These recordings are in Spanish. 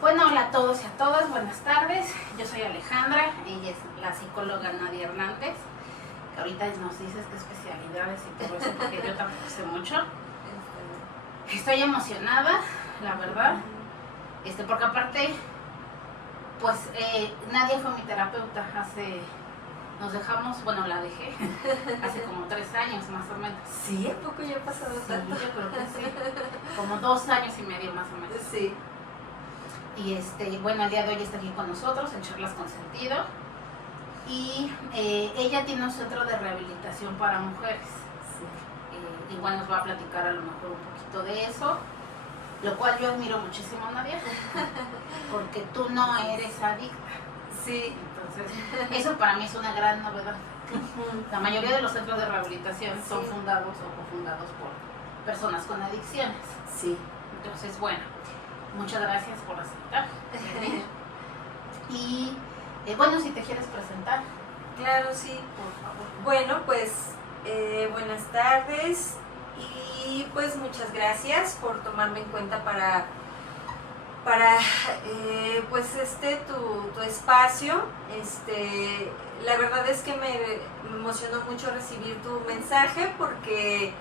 Bueno, hola a todos y a todas, buenas tardes. Yo soy Alejandra, ella es la psicóloga Nadia Hernández, que ahorita nos dices qué especialidades y todo eso, porque yo tampoco sé mucho. Estoy emocionada, la verdad, porque aparte, pues Nadia fue mi terapeuta nos dejamos, bueno, la dejé hace como 3 años más o menos. ¿Sí? ¿A poco ya ha pasado tanto? Yo creo que sí, como 2 años y medio más o menos. Sí. Y bueno, el día de hoy está aquí con nosotros en Charlas con Sentido. Y ella tiene un centro de rehabilitación para mujeres. Sí. Igual nos va a platicar a lo mejor un poquito de eso, lo cual yo admiro muchísimo, Nadia, porque tú no eres adicta. Sí. Entonces, eso para mí es una gran novedad. La mayoría de los centros de rehabilitación son fundados o cofundados por personas con adicciones. Sí. Entonces, bueno, muchas gracias por aceptar. Y bueno, si te quieres presentar. Claro, sí. Por favor. Bueno, pues buenas tardes y pues muchas gracias por tomarme en cuenta para pues tu espacio. La verdad es que me emocionó mucho recibir tu mensaje porque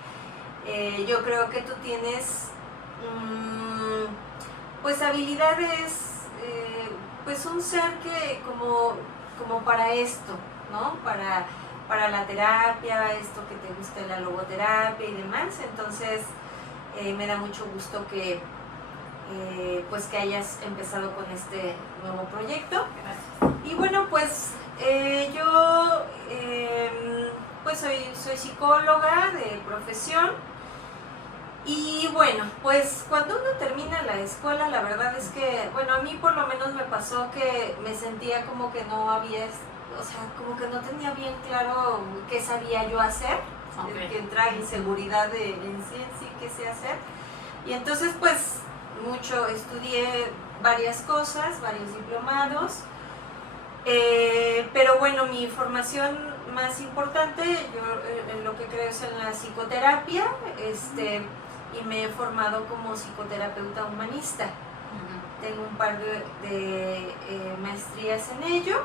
yo creo que tú tienes pues habilidades, pues un ser que como para esto, ¿no? Para la terapia, esto que te gusta la logoterapia y demás. Entonces me da mucho gusto que pues que hayas empezado con este nuevo proyecto. Gracias. Y bueno, pues yo pues soy psicóloga de profesión. Y bueno, pues cuando uno termina la escuela, la verdad es que, bueno, a mí por lo menos me pasó que me sentía como que no había, o sea, como que no tenía bien claro qué sabía yo hacer, Okay. que entra inseguridad en sí, qué sé hacer. Y entonces pues estudié varias cosas, varios diplomados, pero bueno, mi formación más importante, yo en lo que creo es en la psicoterapia, y me he formado como psicoterapeuta humanista. Tengo un par de maestrías en ello.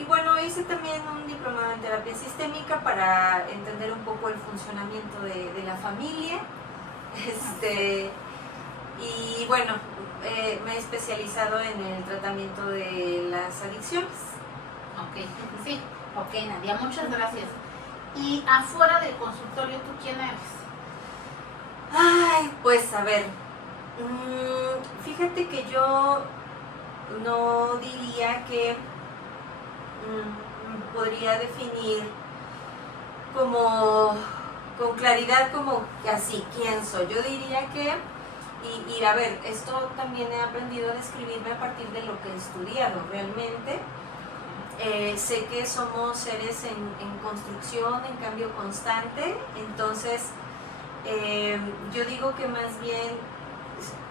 Y bueno, hice también un diplomado en terapia sistémica para entender un poco el funcionamiento de la familia. Y bueno, me he especializado en el tratamiento de las adicciones. Ok, sí, ok, Nadia, muchas gracias. Y afuera del consultorio, ¿tú quién eres? Ay, pues a ver, fíjate que yo no diría que podría definir como con claridad como así, quién soy. Yo diría que, y a ver, esto también he aprendido a describirme a partir de lo que he estudiado realmente. Sé que somos seres en construcción, en cambio constante, entonces yo digo que más bien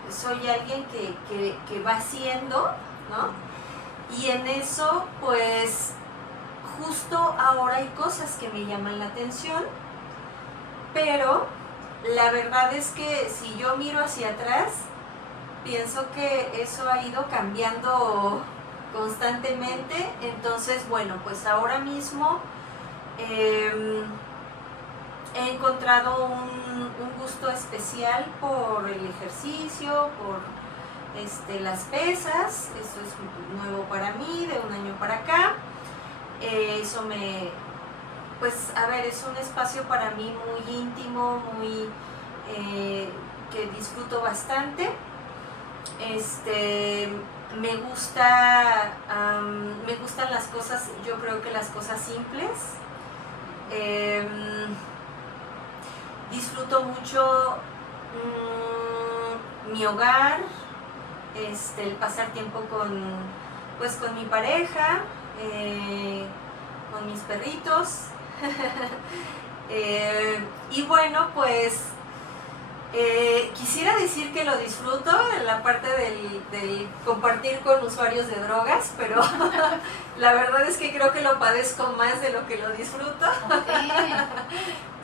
soy alguien que va haciendo, ¿no? Y en eso, pues, justo ahora hay cosas que me llaman la atención, pero la verdad es que si yo miro hacia atrás, pienso que eso ha ido cambiando constantemente. Entonces, bueno, pues ahora mismo he encontrado un gusto especial por el ejercicio, por las pesas. Eso es nuevo para mí, de un año para acá. Eso pues a ver, es un espacio para mí muy íntimo, muy que disfruto bastante. Me gustan las cosas, yo creo que las cosas simples. Disfruto mucho mi hogar, el pasar tiempo con mi pareja, con mis perritos. Y bueno, pues quisiera decir que lo disfruto en la parte del compartir con usuarios de drogas, pero la verdad es que creo que lo padezco más de lo que lo disfruto. Okay.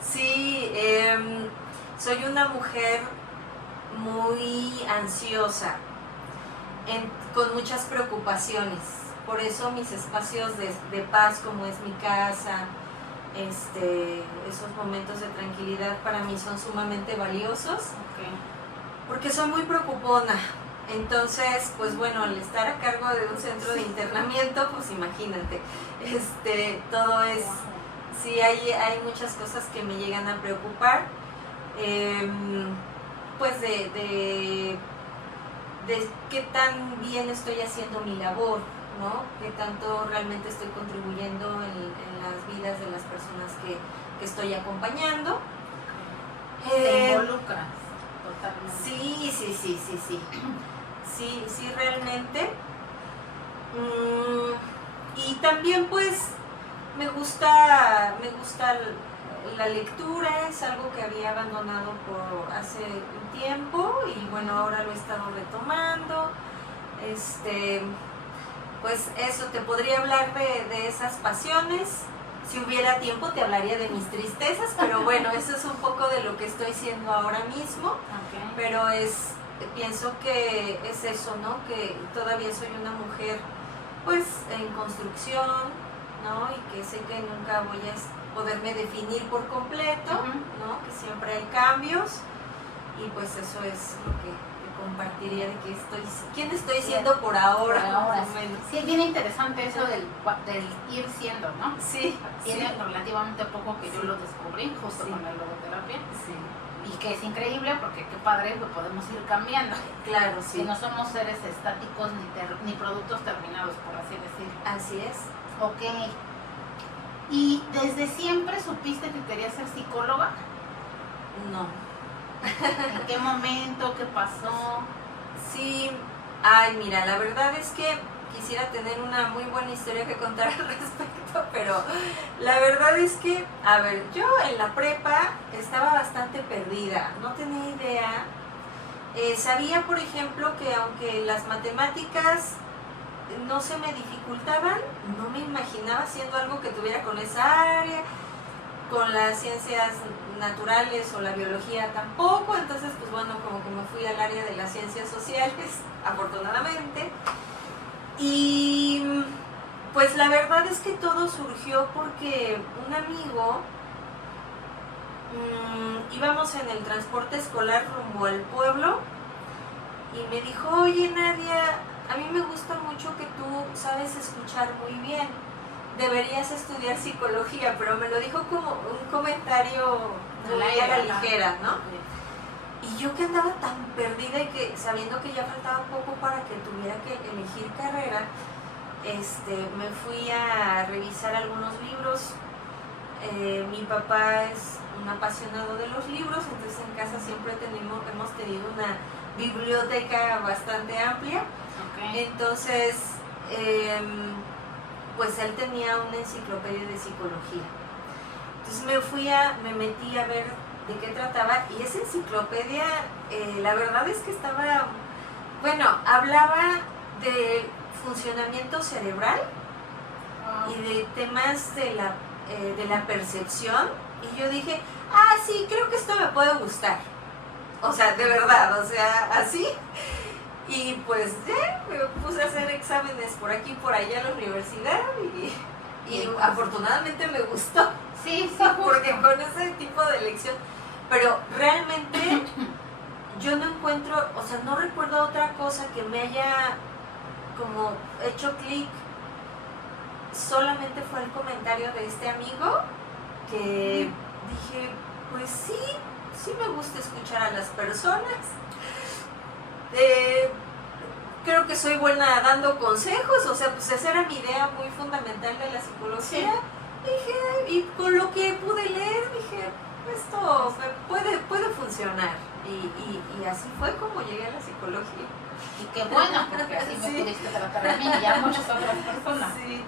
Sí, soy una mujer muy ansiosa. con muchas preocupaciones. Por eso mis espacios de paz, como es mi casa, esos momentos de tranquilidad para mí son sumamente valiosos, porque soy muy preocupona. Entonces, pues bueno, al estar a cargo de un centro de internamiento, pues imagínate, todo es, sí hay muchas cosas que me llegan a preocupar, pues de qué tan bien estoy haciendo mi labor, ¿no? Qué tanto realmente estoy contribuyendo en las vidas de las personas que estoy acompañando. ¿Te involucras totalmente? Sí, realmente. Y también pues me gusta la lectura, es algo que había abandonado por hace un tiempo y bueno, ahora lo he estado retomando. Pues eso, te podría hablar de esas pasiones. Si hubiera tiempo te hablaría de mis tristezas, pero bueno, eso es un poco de lo que estoy siendo ahora mismo. Pero pienso que es eso, ¿no? Que todavía soy una mujer pues en construcción, ¿no? Y que sé que nunca voy a poderme definir por completo, ¿no? Que siempre hay cambios y pues eso es lo que compartiría de quién estoy siendo por ahora. Más o menos. Sí, es bien interesante eso del ir siendo, ¿no? Sí. Tiene relativamente poco que yo lo descubrí justo con la logoterapia. Sí. Y que es increíble porque qué padre que podemos ir cambiando. Claro, sí. Que no somos seres estáticos ni productos terminados, por así decir. Así es. Ok. ¿Y desde siempre supiste que querías ser psicóloga? No. ¿En qué momento? ¿Qué pasó? Sí, mira, la verdad es que quisiera tener una muy buena historia que contar al respecto, pero la verdad es que, a ver, yo en la prepa estaba bastante perdida, no tenía idea. Sabía, por ejemplo, que aunque las matemáticas no se me dificultaban, no me imaginaba haciendo algo que tuviera con esa área, con las ciencias naturales o la biología tampoco, entonces pues bueno, como que me fui al área de las ciencias sociales, afortunadamente, y pues la verdad es que todo surgió porque un amigo, íbamos en el transporte escolar rumbo al pueblo y me dijo, oye Nadia, a mí me gusta mucho que tú sabes escuchar muy bien, deberías estudiar psicología, pero me lo dijo como un comentario muy a la ligera, ¿no? Y yo que andaba tan perdida y que sabiendo que ya faltaba poco para que tuviera que elegir carrera, me fui a revisar algunos libros. Mi papá es un apasionado de los libros, entonces en casa siempre hemos tenido una biblioteca bastante amplia. Entonces, pues él tenía una enciclopedia de psicología. Entonces me metí a ver de qué trataba y esa enciclopedia, la verdad es que hablaba de funcionamiento cerebral y de temas de la percepción y yo dije, sí, creo que esto me puede gustar. O sea, de verdad, así. Y pues me puse a hacer exámenes por aquí y por allá en la universidad y afortunadamente me gustó. Sí, porque con ese tipo de elección, pero realmente yo no encuentro, no recuerdo otra cosa que me haya como hecho clic. Solamente fue el comentario de este amigo que dije, pues sí me gusta escuchar a las personas. Creo que soy buena dando consejos, pues esa era mi idea muy fundamental de la psicología. Dije, y con lo que pude leer, dije, esto puede funcionar. Y así fue como llegué a la psicología. Y qué bueno, porque así me pudiste tratar a mí y a muchas otras personas. Sí.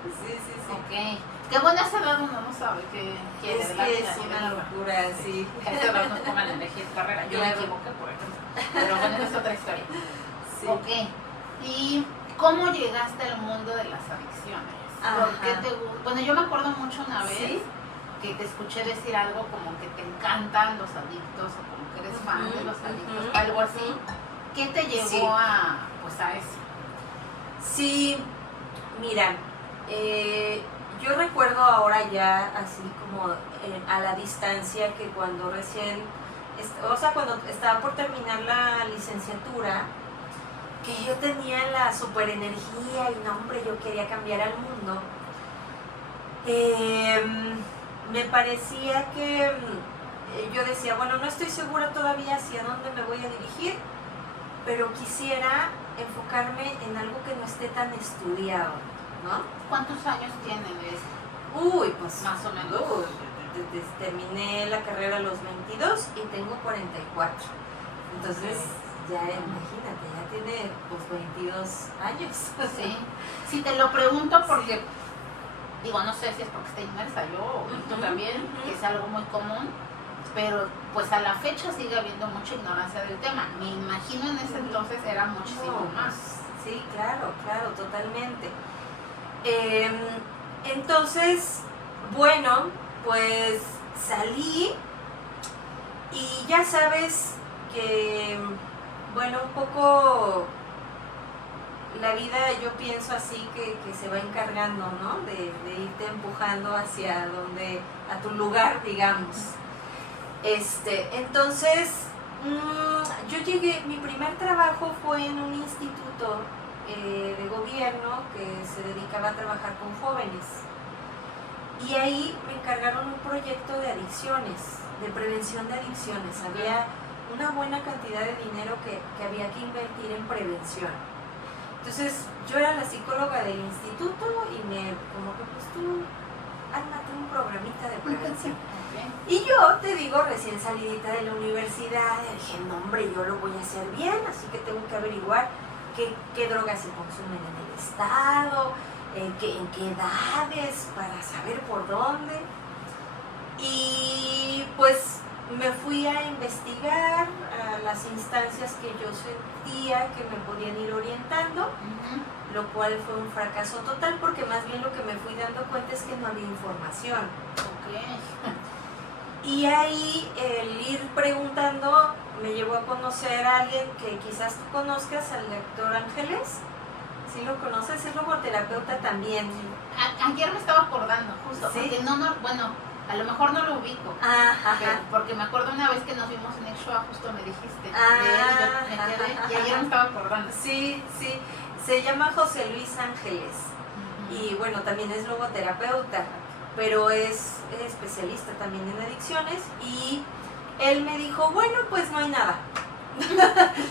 Ok. Qué bueno, a esa edad uno no sabe qué quiere es de la que vida. Es una locura, sí. A esa edad nos pongan a elegir carrera. Yo me equivoqué, por ejemplo. Pero bueno, esa es otra historia. Sí. Ok. ¿Y cómo llegaste al mundo de las adicciones? ¿Por qué bueno, yo me acuerdo mucho una vez que te escuché decir algo como que te encantan los adictos o como que eres fan de los adictos, algo así. ¿Qué te llevó a eso? Sí, mira, yo recuerdo ahora ya así como a la distancia que cuando recién, o sea, cuando estaba por terminar la licenciatura, que yo tenía la super energía y no, hombre, yo quería cambiar al mundo. Me parecía que yo decía, bueno, no estoy segura todavía hacia dónde me voy a dirigir, pero quisiera enfocarme en algo que no esté tan estudiado, ¿no? ¿Cuántos años tiene de eso? Uy, pues Más o menos. Terminé la carrera a los 22 y tengo 44. Entonces, ya imagínate, ya tiene pues 22 años. Sí. Si te lo pregunto porque, digo, no sé si es porque estoy inmersa yo o tú también, que es algo muy común, pero pues a la fecha sigue habiendo mucha ignorancia del tema. Me imagino en ese entonces era muchísimo más. Sí, claro, totalmente. Entonces, bueno, pues salí y ya sabes que, bueno, un poco la vida yo pienso así que se va encargando, ¿no? De irte empujando hacia donde, a tu lugar, digamos. Entonces, yo llegué, mi primer trabajo fue en un instituto de gobierno que se dedicaba a trabajar con jóvenes. Y ahí me encargaron un proyecto de adicciones, de prevención de adicciones. Había una buena cantidad de dinero que había que invertir en prevención. Entonces, yo era la psicóloga del instituto y como que pues tú, ármate un programita de prevención. Y yo, te digo, recién salidita de la universidad, dije, no hombre, yo lo voy a hacer bien, así que tengo que averiguar qué drogas se consumen en el estado, en qué edades, para saber por dónde. Y pues me fui a investigar a las instancias que yo sentía que me podían ir orientando, lo cual fue un fracaso total porque más bien lo que me fui dando cuenta es que no había información. Y ahí el ir preguntando me llevó a conocer a alguien que quizás tú conozcas, al doctor Ángeles. ¿Sí lo conoces? Es logoterapeuta también. Ayer me estaba acordando, justo, ¿sí? Porque bueno, a lo mejor no lo ubico. Porque me acuerdo una vez que nos vimos en el show, justo me dijiste. Y ayer me estaba acordando. Sí, se llama José Luis Ángeles. Y bueno, también es logoterapeuta, pero es especialista también en adicciones. Y él me dijo, bueno, pues no hay nada.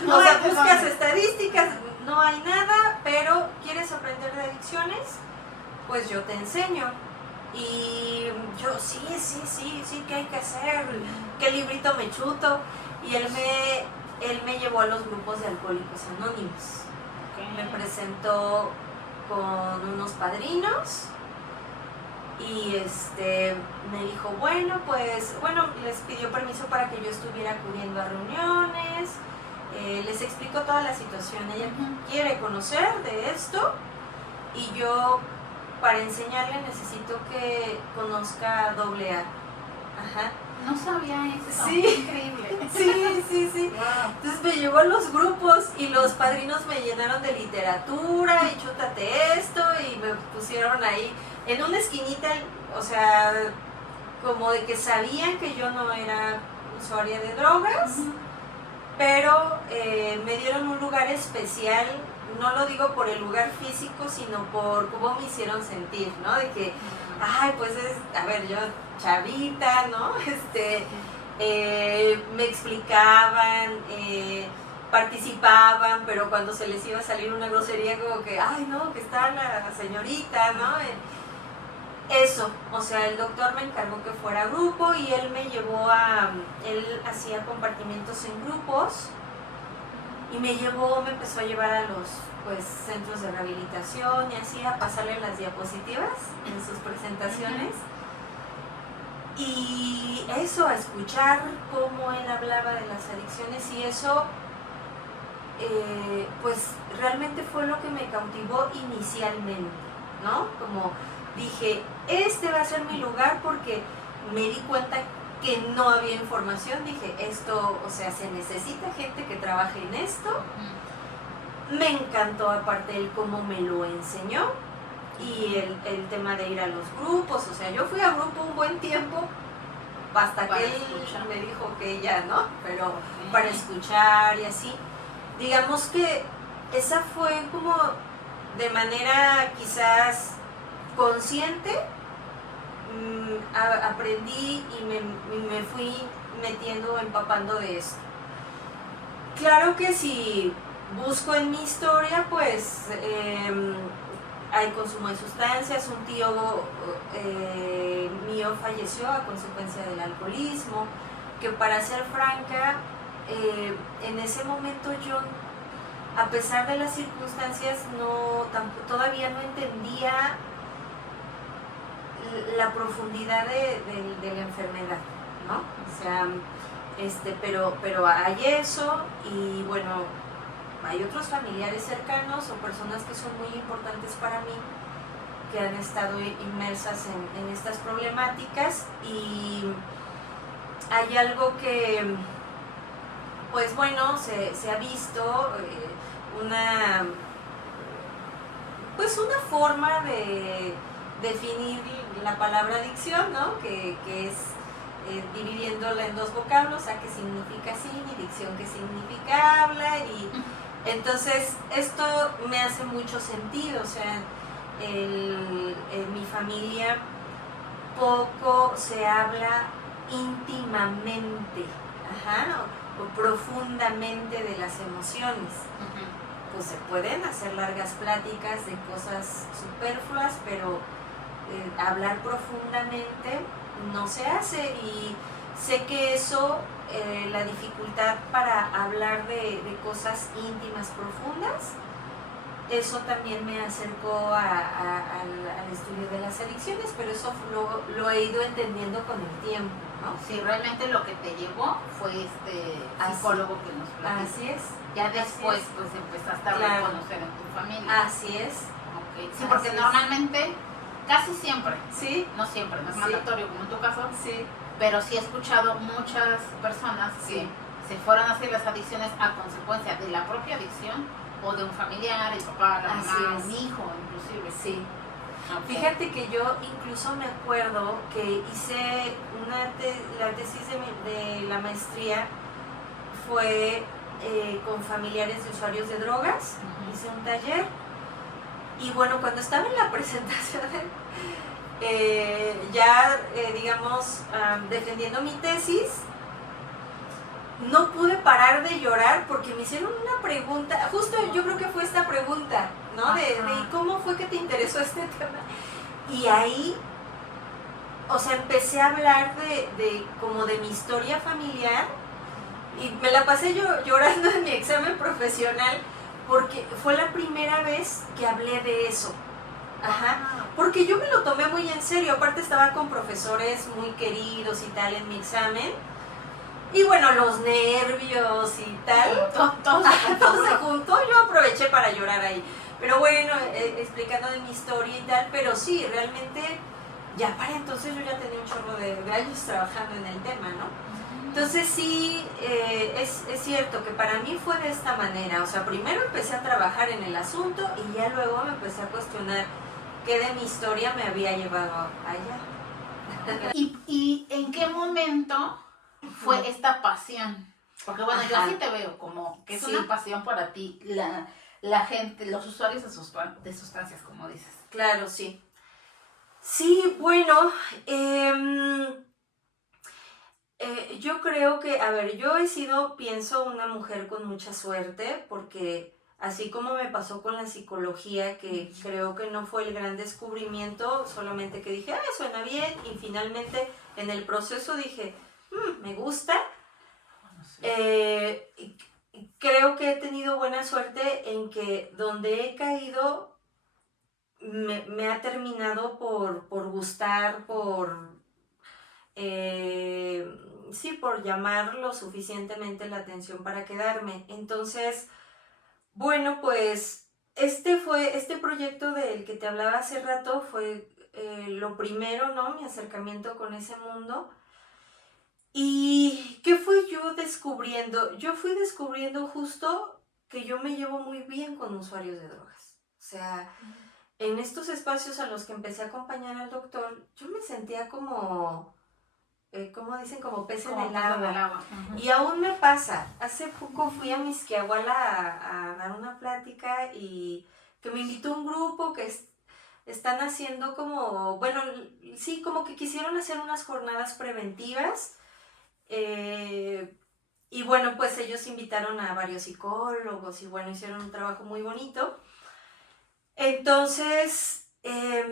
O sea, buscas estadísticas, no hay nada, pero ¿quieres aprender de adicciones? Pues yo te enseño. Y yo, sí, ¿qué hay que hacer? ¿Qué librito me chuto? Y él me llevó a los grupos de Alcohólicos Anónimos. Me presentó con unos padrinos y me dijo, bueno, les pidió permiso para que yo estuviera acudiendo a reuniones. Les explicó toda la situación. Ella quiere conocer de esto y yo, para enseñarle, necesito que conozca AA. No sabía eso. Sí. Increíble. Sí. Wow. Entonces me llevó a los grupos y los padrinos me llenaron de literatura y chútate esto y me pusieron ahí en una esquinita, o sea, como de que sabían que yo no era usuaria de drogas, pero me dieron un lugar especial. No lo digo por el lugar físico, sino por cómo me hicieron sentir, ¿no? De que, pues a ver, yo chavita, ¿no? Me explicaban, participaban, pero cuando se les iba a salir una grosería como que, no, que está la señorita, ¿no? Eso, o sea, el doctor me encargó que fuera grupo y él me llevó él hacía compartimentos en grupos y me empezó a llevar a los centros de rehabilitación y así a pasarle las diapositivas en sus presentaciones. Y eso, a escuchar cómo él hablaba de las adicciones y eso, pues realmente fue lo que me cautivó inicialmente, ¿no? Como dije, va a ser mi lugar porque me di cuenta que no había información. Dije, esto, o sea, se necesita gente que trabaje en esto. Me encantó aparte el cómo me lo enseñó y el tema de ir a los grupos, o sea, yo fui a grupo un buen tiempo hasta Para que él escuchar. me dijo que ya, ¿no? Pero para escuchar y así. Digamos que esa fue como de manera quizás consciente, aprendí y me fui metiendo, empapando de esto. Claro que si busco en mi historia, pues hay consumo de sustancias, un tío mío falleció a consecuencia del alcoholismo, que para ser franca, en ese momento yo, a pesar de las circunstancias, todavía no entendía la profundidad de la enfermedad, ¿no? O sea, pero hay eso y bueno, hay otros familiares cercanos o personas que son muy importantes para mí que han estado inmersas en estas problemáticas y hay algo que, pues bueno, se ha visto una forma de definir la palabra adicción, ¿no? Que es dividiéndola en dos vocablos, a qué significa sin y dicción que significa habla, y entonces esto me hace mucho sentido, o sea, en mi familia poco se habla íntimamente, o profundamente de las emociones. Pues se pueden hacer largas pláticas de cosas superfluas, pero hablar profundamente no se hace, y sé que eso, la dificultad para hablar de cosas íntimas profundas, eso también me acercó al estudio de las adicciones, pero eso lo he ido entendiendo con el tiempo, ¿no? Sí, realmente lo que te llevó fue este psicólogo que nos platicó. Así es. Ya después pues empezaste a reconocer en tu familia. Así es. Okay. Sí, porque normalmente, casi siempre, sí, no siempre, no es mandatorio como en tu caso, sí, pero sí he escuchado muchas personas que se fueron a hacer las adicciones a consecuencia de la propia adicción o de un familiar, el papá, la mamá, un hijo inclusive. Sí. Okay. Fíjate que yo incluso me acuerdo que hice la tesis de la maestría fue con familiares de usuarios de drogas. Hice un taller y bueno, cuando estaba en la presentación digamos defendiendo mi tesis, no pude parar de llorar porque me hicieron una pregunta, justo yo creo que fue esta pregunta, ¿no? De ¿cómo fue que te interesó este tema? Y ahí, o sea, empecé a hablar como de mi historia familiar, y me la pasé llorando en mi examen profesional porque fue la primera vez que hablé de eso. Porque yo me lo tomé muy en serio, aparte estaba con profesores muy queridos y tal en mi examen. Y bueno, los nervios y tal, todo se juntó, yo aproveché para llorar ahí. Pero bueno, explicando de mi historia y tal, pero sí, realmente, ya para entonces yo ya tenía un chorro de años trabajando en el tema, ¿no? Entonces sí, es cierto que para mí fue de esta manera, o sea, primero empecé a trabajar en el asunto y ya luego me empecé a cuestionar qué de mi historia me había llevado allá. ¿Y en qué momento fue esta pasión? Porque bueno, yo así te veo como que es una pasión para ti, la gente, los usuarios de sustancias, como dices. Claro, sí. Sí, bueno, yo creo que, a ver, yo he sido, pienso, una mujer con mucha suerte, porque así como me pasó con la psicología, que creo que no fue el gran descubrimiento, solamente que dije, suena bien, y finalmente en el proceso dije, me gusta. Creo que he tenido buena suerte en que donde he caído me ha terminado por gustar, por llamar lo suficientemente la atención para quedarme. Entonces, bueno, pues este proyecto del que te hablaba hace rato fue lo primero, ¿no? Mi acercamiento con ese mundo. ¿Y qué fui yo descubriendo? Yo fui descubriendo justo que yo me llevo muy bien con usuarios de drogas. O sea, en estos espacios a los que empecé a acompañar al doctor, yo me sentía como, como dicen, como pez en el agua. Y aún me pasa. Hace poco fui a Misquiahuala a dar una plática y que me invitó un grupo que están haciendo como, bueno, sí, como que quisieron hacer unas jornadas preventivas. Y bueno, pues ellos invitaron a varios psicólogos y bueno, hicieron un trabajo muy bonito. Entonces, ya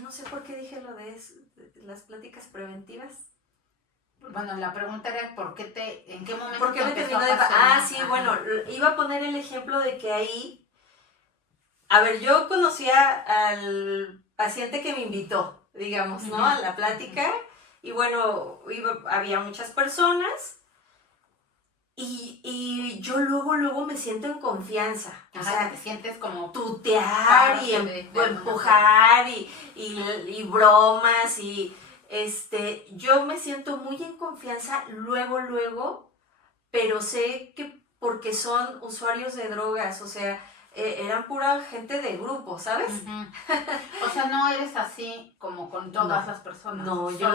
no sé por qué dije lo de las pláticas preventivas. Bueno, la pregunta era ¿en qué momento ¿Por qué me terminó de... sí, bueno, iba a poner el ejemplo de que ahí, a ver, yo conocía al paciente que me invitó, digamos, ¿no? A la plática, y bueno, había muchas personas, y yo luego me siento en confianza. O sea, te sientes como tutear y empujar y bromas y yo me siento muy en confianza luego, pero sé que porque son usuarios de drogas, o sea, eran pura gente de grupo, ¿sabes? O sea, no eres así como con todas las personas. No, yo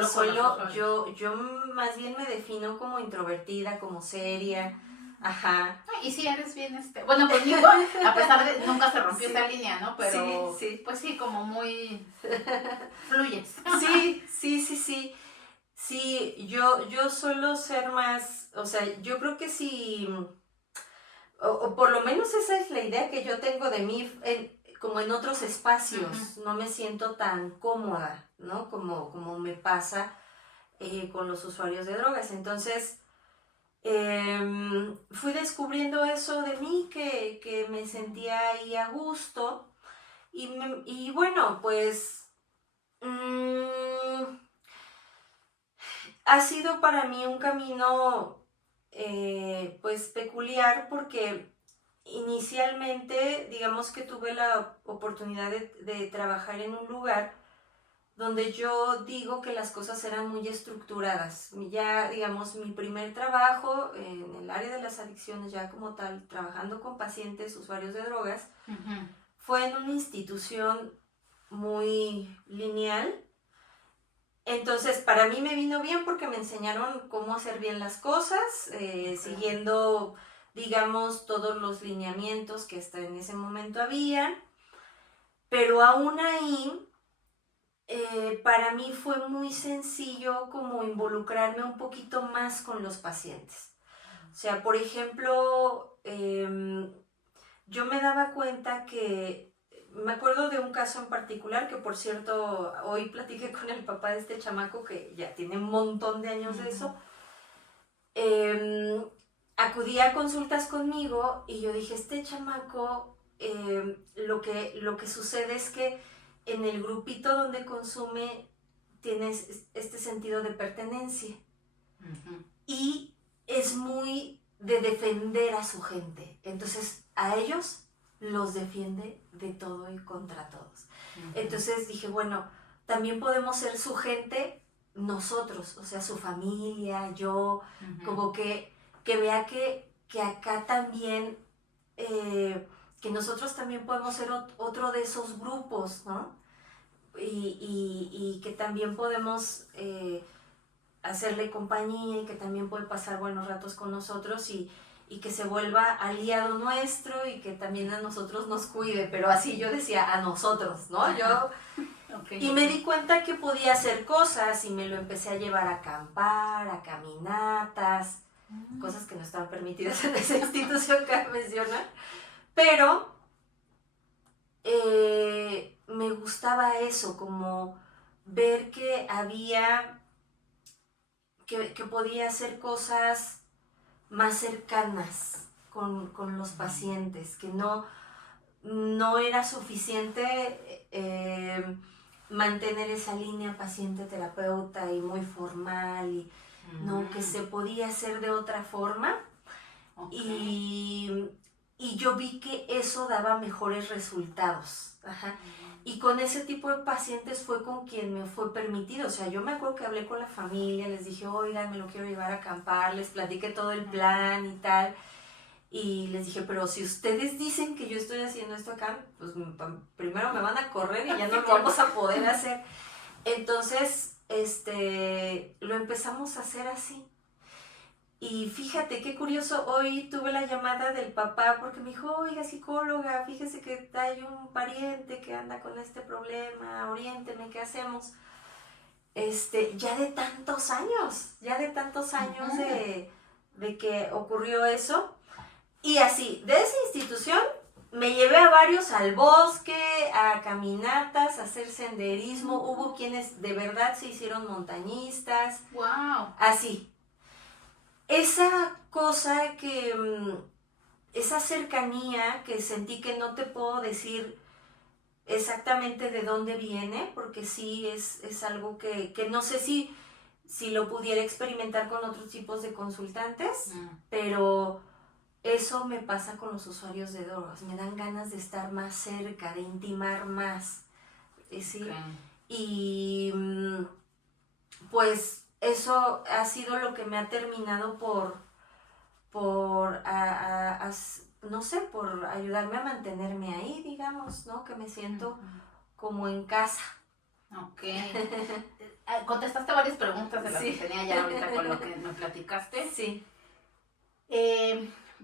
más bien me defino como introvertida, como seria. Ajá. Y sí, eres bien, bueno, conmigo, a pesar de, nunca se rompió esa línea, ¿no? Pero, pues sí, como muy, fluyes. Sí, yo suelo ser más, o sea, yo creo que sí, o por lo menos esa es la idea que yo tengo de mí, como en otros espacios, no me siento tan cómoda, ¿no? Como me pasa con los usuarios de drogas, entonces... fui descubriendo eso de mí, que me sentía ahí a gusto y bueno, pues ha sido para mí un camino pues peculiar porque inicialmente digamos que tuve la oportunidad de trabajar en un lugar donde yo digo que las cosas eran muy estructuradas. Ya, digamos, mi primer trabajo en el área de las adicciones, ya como tal, trabajando con pacientes, usuarios de drogas, fue en una institución muy lineal. Entonces, para mí me vino bien porque me enseñaron cómo hacer bien las cosas, siguiendo, digamos, todos los lineamientos que hasta en ese momento habían. Pero aún ahí... para mí fue muy sencillo como involucrarme un poquito más con los pacientes. O sea, por ejemplo, yo me daba cuenta que, me acuerdo de un caso en particular que por cierto, hoy platiqué con el papá de este chamaco que ya tiene un montón de años de eso. Acudía a consultas conmigo y yo dije, este chamaco, lo que sucede es que en el grupito donde consume tienes este sentido de pertenencia y es muy de defender a su gente, entonces a ellos los defiende de todo y contra todos. Entonces dije, bueno, también podemos ser su gente nosotros, o sea, su familia, yo, como que vea que acá también, que nosotros también podemos ser otro de esos grupos, ¿no? Y que también podemos hacerle compañía y que también puede pasar buenos ratos con nosotros y que se vuelva aliado nuestro y que también a nosotros nos cuide, pero así yo decía a nosotros, ¿no? Yo... Y me di cuenta que podía hacer cosas y me lo empecé a llevar a acampar, a caminatas, cosas que no estaban permitidas en esa institución que mencionan, pero me gustaba eso, como ver que había, que podía hacer cosas más cercanas con los pacientes, que no era suficiente mantener esa línea paciente-terapeuta y muy formal, y no, que se podía hacer de otra forma. Y yo vi que eso daba mejores resultados. Y con ese tipo de pacientes fue con quien me fue permitido. O sea, yo me acuerdo que hablé con la familia, les dije, oigan, me lo quiero llevar a acampar, les platiqué todo el plan y tal. Y les dije, pero si ustedes dicen que yo estoy haciendo esto acá, pues primero me van a correr y ya no lo vamos a poder hacer. Entonces, lo empezamos a hacer así. Y fíjate qué curioso, hoy tuve la llamada del papá porque me dijo, oiga, psicóloga, fíjese que hay un pariente que anda con este problema, oriénteme, ¿qué hacemos? Ya de tantos años de que ocurrió eso. Y así, de esa institución me llevé a varios al bosque, a caminatas, a hacer senderismo. Hubo quienes de verdad se hicieron montañistas. ¡Wow! Así. Esa cosa esa cercanía que sentí, que no te puedo decir exactamente de dónde viene, porque sí es algo que no sé si lo pudiera experimentar con otros tipos de consultantes, pero eso me pasa con los usuarios de drogas. Me dan ganas de estar más cerca, de intimar más. ¿Sí? Okay. Y pues eso ha sido lo que me ha terminado por no sé, por ayudarme a mantenerme ahí, digamos, ¿no? Que me siento como en casa. Ok. Contestaste varias preguntas de las que tenía ya ahorita con lo que me platicaste. Sí.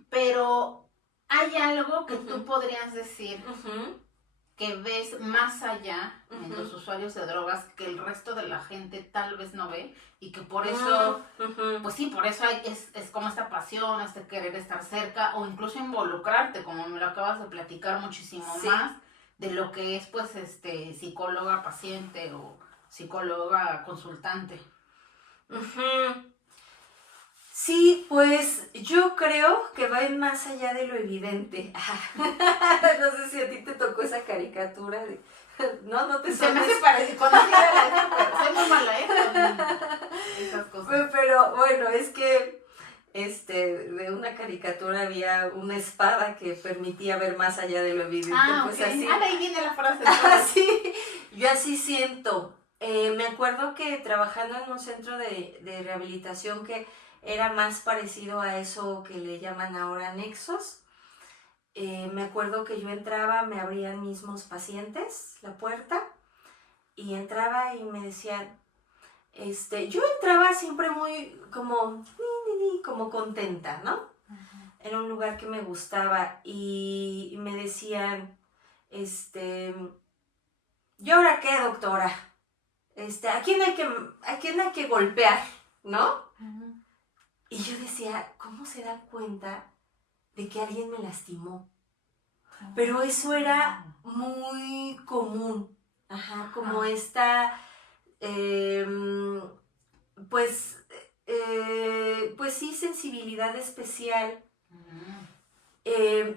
Pero hay algo que tú podrías decir que ves más allá en los usuarios de drogas que el resto de la gente tal vez no ve, y que por eso, pues sí, por eso es como esta pasión, este querer estar cerca o incluso involucrarte, como me lo acabas de platicar, muchísimo más de lo que es pues psicóloga paciente o psicóloga consultante. Sí, pues yo creo que va más allá de lo evidente. No sé si a ti te tocó esa caricatura de... No te se me hace parecido, conocida la pero soy muy mala, esas cosas. Pero bueno, es que de una caricatura había una espada que permitía ver más allá de lo evidente. Pues okay. Así. De ahí viene la frase. Sí, yo así siento. Me acuerdo que trabajando en un centro de rehabilitación que era más parecido a eso que le llaman ahora nexos. Me acuerdo que yo entraba, me abrían mismos pacientes la puerta y entraba y me decían, yo entraba siempre muy como contenta, ¿no? Era un lugar que me gustaba y me decían, ¿y ahora qué, doctora? ¿A quién hay que golpear, no? Y yo decía, ¿cómo se da cuenta de que alguien me lastimó? Pero eso era muy común. Como esta, pues sí, sensibilidad especial.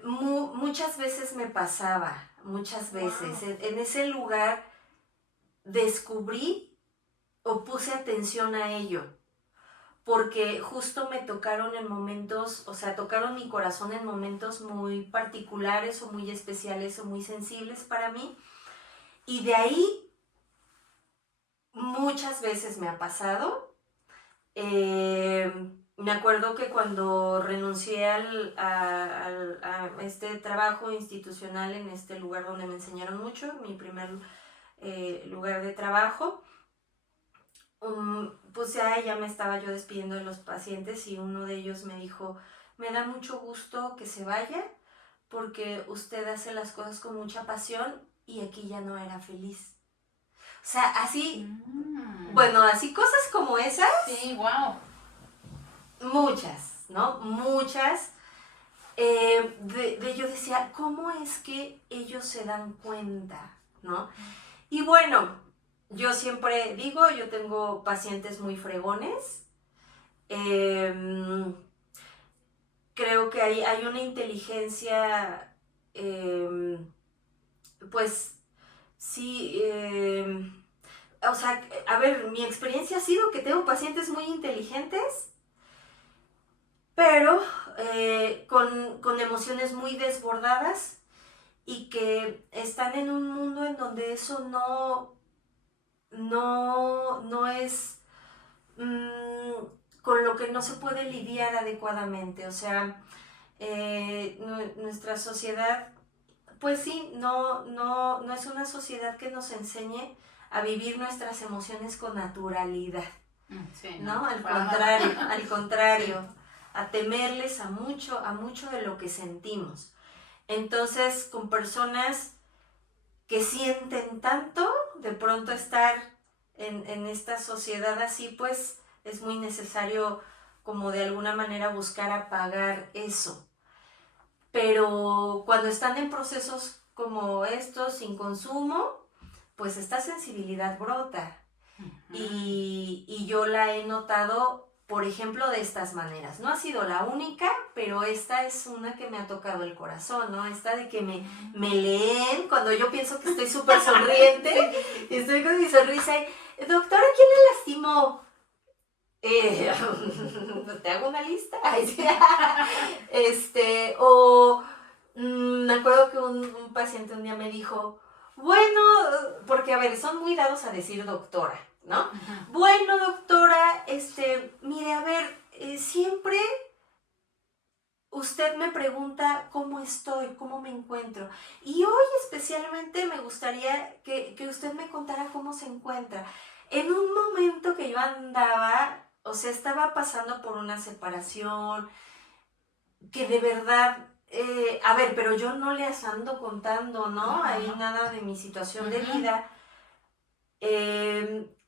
Muchas veces me pasaba, muchas veces. En ese lugar descubrí o puse atención a ello, porque justo me tocaron en momentos, o sea, tocaron mi corazón en momentos muy particulares o muy especiales o muy sensibles para mí, y de ahí muchas veces me ha pasado. Me acuerdo que cuando renuncié a este trabajo institucional en este lugar donde me enseñaron mucho, mi primer lugar de trabajo, pues ya me estaba yo despidiendo de los pacientes y uno de ellos me dijo, me da mucho gusto que se vaya porque usted hace las cosas con mucha pasión y aquí ya no era feliz. O sea, así, bueno, así cosas como esas. Sí, wow. Muchas, ¿no? Muchas. Yo decía, ¿cómo es que ellos se dan cuenta, ¿no? Y bueno, yo siempre digo, yo tengo pacientes muy fregones. Creo que hay una inteligencia, pues sí, o sea, a ver, mi experiencia ha sido que tengo pacientes muy inteligentes, pero con emociones muy desbordadas y que están en un mundo en donde eso no es con lo que no se puede lidiar adecuadamente. O sea, nuestra sociedad, pues sí, no es una sociedad que nos enseñe a vivir nuestras emociones con naturalidad, Sí, ¿no? Al para contrario, a temerles a mucho de lo que sentimos. Entonces, con personas que sienten tanto, de pronto estar en esta sociedad así, pues es muy necesario como de alguna manera buscar apagar eso. Pero cuando están en procesos como estos, sin consumo, pues esta sensibilidad brota. Y yo la he notado, por ejemplo, de estas maneras. No ha sido la única, pero esta es una que me ha tocado el corazón, ¿no? Esta de que me leen cuando yo pienso que estoy súper sonriente y estoy con mi sonrisa y, doctora, ¿quién le lastimó? Te hago una lista. Me acuerdo que un paciente un día me dijo, bueno, porque a ver, son muy dados a decir doctora, ¿no? Uh-huh. Bueno, doctora, mire, a ver, siempre usted me pregunta cómo estoy, cómo me encuentro. Y hoy especialmente me gustaría que usted me contara cómo se encuentra. En un momento que yo andaba, o sea, estaba pasando por una separación, que de verdad, a ver, pero yo no les ando contando, ¿no? Ahí nada de mi situación de vida.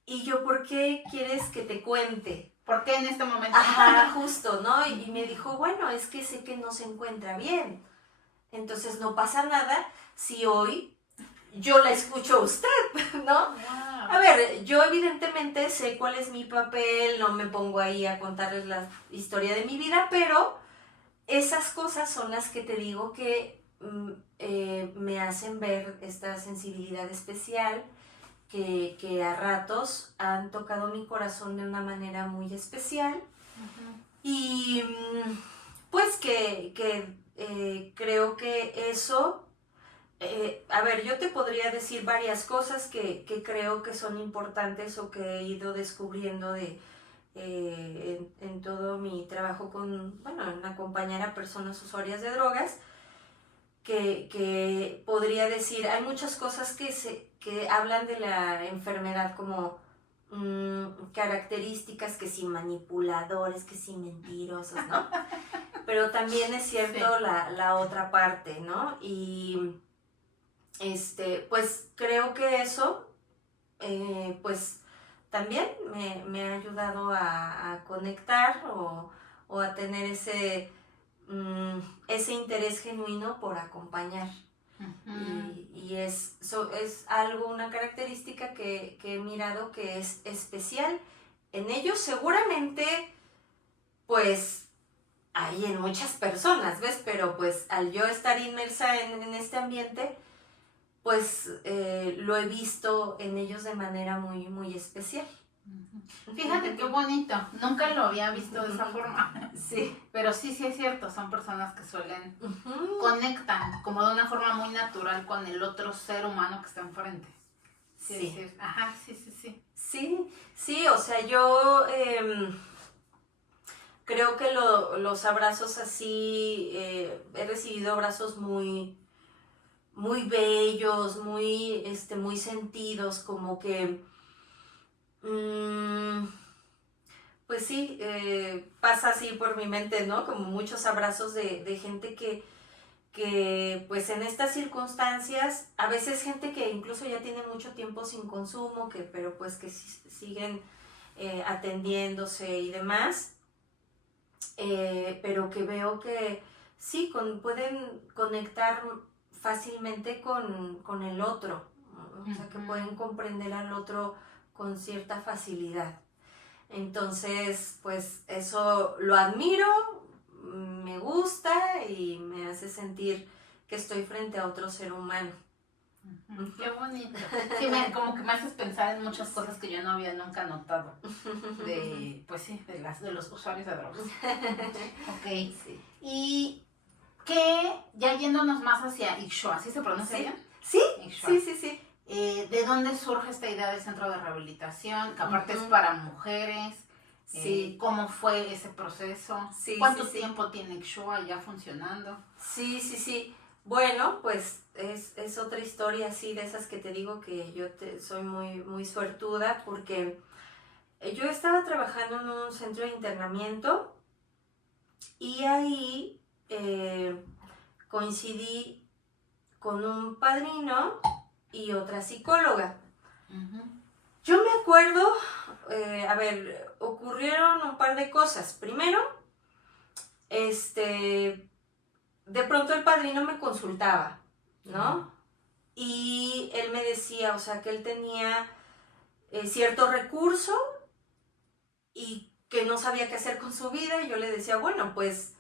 Y yo, ¿por qué quieres que te cuente? ¿Por qué en este momento? Ajá, justo, ¿no? Y me dijo, bueno, es que sé que no se encuentra bien. Entonces no pasa nada si hoy yo la escucho a usted, ¿no? Wow. A ver, yo evidentemente sé cuál es mi papel, no me pongo ahí a contarles la historia de mi vida, pero esas cosas son las que te digo que me hacen ver esta sensibilidad especial que a ratos han tocado mi corazón de una manera muy especial. Uh-huh. Y pues que creo que eso, a ver, yo te podría decir varias cosas que creo que son importantes o que he ido descubriendo en todo mi trabajo en acompañar a personas usuarias de drogas, que podría decir, hay muchas cosas que hablan de la enfermedad como características, que sí manipuladores, que sí mentirosos, ¿no? Pero también es cierto sí. la otra parte, ¿no? Y pues creo que eso, pues también me ha ayudado a conectar o a tener ese interés genuino por acompañar. Uh-huh. Y es algo, una característica que he mirado que es especial en ellos. Seguramente, pues, hay en muchas personas, ¿ves? Pero pues al yo estar inmersa en este ambiente, pues lo he visto en ellos de manera muy, muy especial. Fíjate qué bonito, nunca lo había visto de esa forma. Sí. Pero sí es cierto, son personas que suelen conectan como de una forma muy natural con el otro ser humano que está enfrente. Sí. Sí. Ajá, sí. Sí, o sea, yo creo que los abrazos así, he recibido abrazos muy, muy bellos, muy, muy sentidos, como que pues sí, pasa así por mi mente, ¿no? Como muchos abrazos de gente que pues en estas circunstancias, a veces gente que incluso ya tiene mucho tiempo sin consumo, pero pues que siguen atendiéndose y demás, pero que veo que sí, pueden conectar fácilmente con el otro, o sea, que pueden comprender al otro con cierta facilidad. Entonces, pues eso lo admiro, me gusta y me hace sentir que estoy frente a otro ser humano. Uh-huh. Qué bonito. Sí, como que me haces pensar en muchas cosas que yo no había nunca notado. Pues sí, de los usuarios de drogas. Ok. Sí. Y que ya yéndonos más hacia Ixchua, ¿sí se pronuncia bien? Sí, Ixchua. Sí. ¿De dónde surge esta idea de centro de rehabilitación? Que aparte es para mujeres. Sí. ¿Cómo fue ese proceso? Sí, ¿Cuánto sí, sí. tiempo tiene Xua ya funcionando? Sí, sí, sí. Bueno, pues es otra historia así de esas que te digo que soy muy, muy suertuda porque yo estaba trabajando en un centro de internamiento y ahí coincidí con un padrino y otra psicóloga. Uh-huh. Yo me acuerdo, ocurrieron un par de cosas. Primero, de pronto el padrino me consultaba, ¿no? Y él me decía, o sea, que él tenía cierto recurso y que no sabía qué hacer con su vida. Y yo le decía, bueno, pues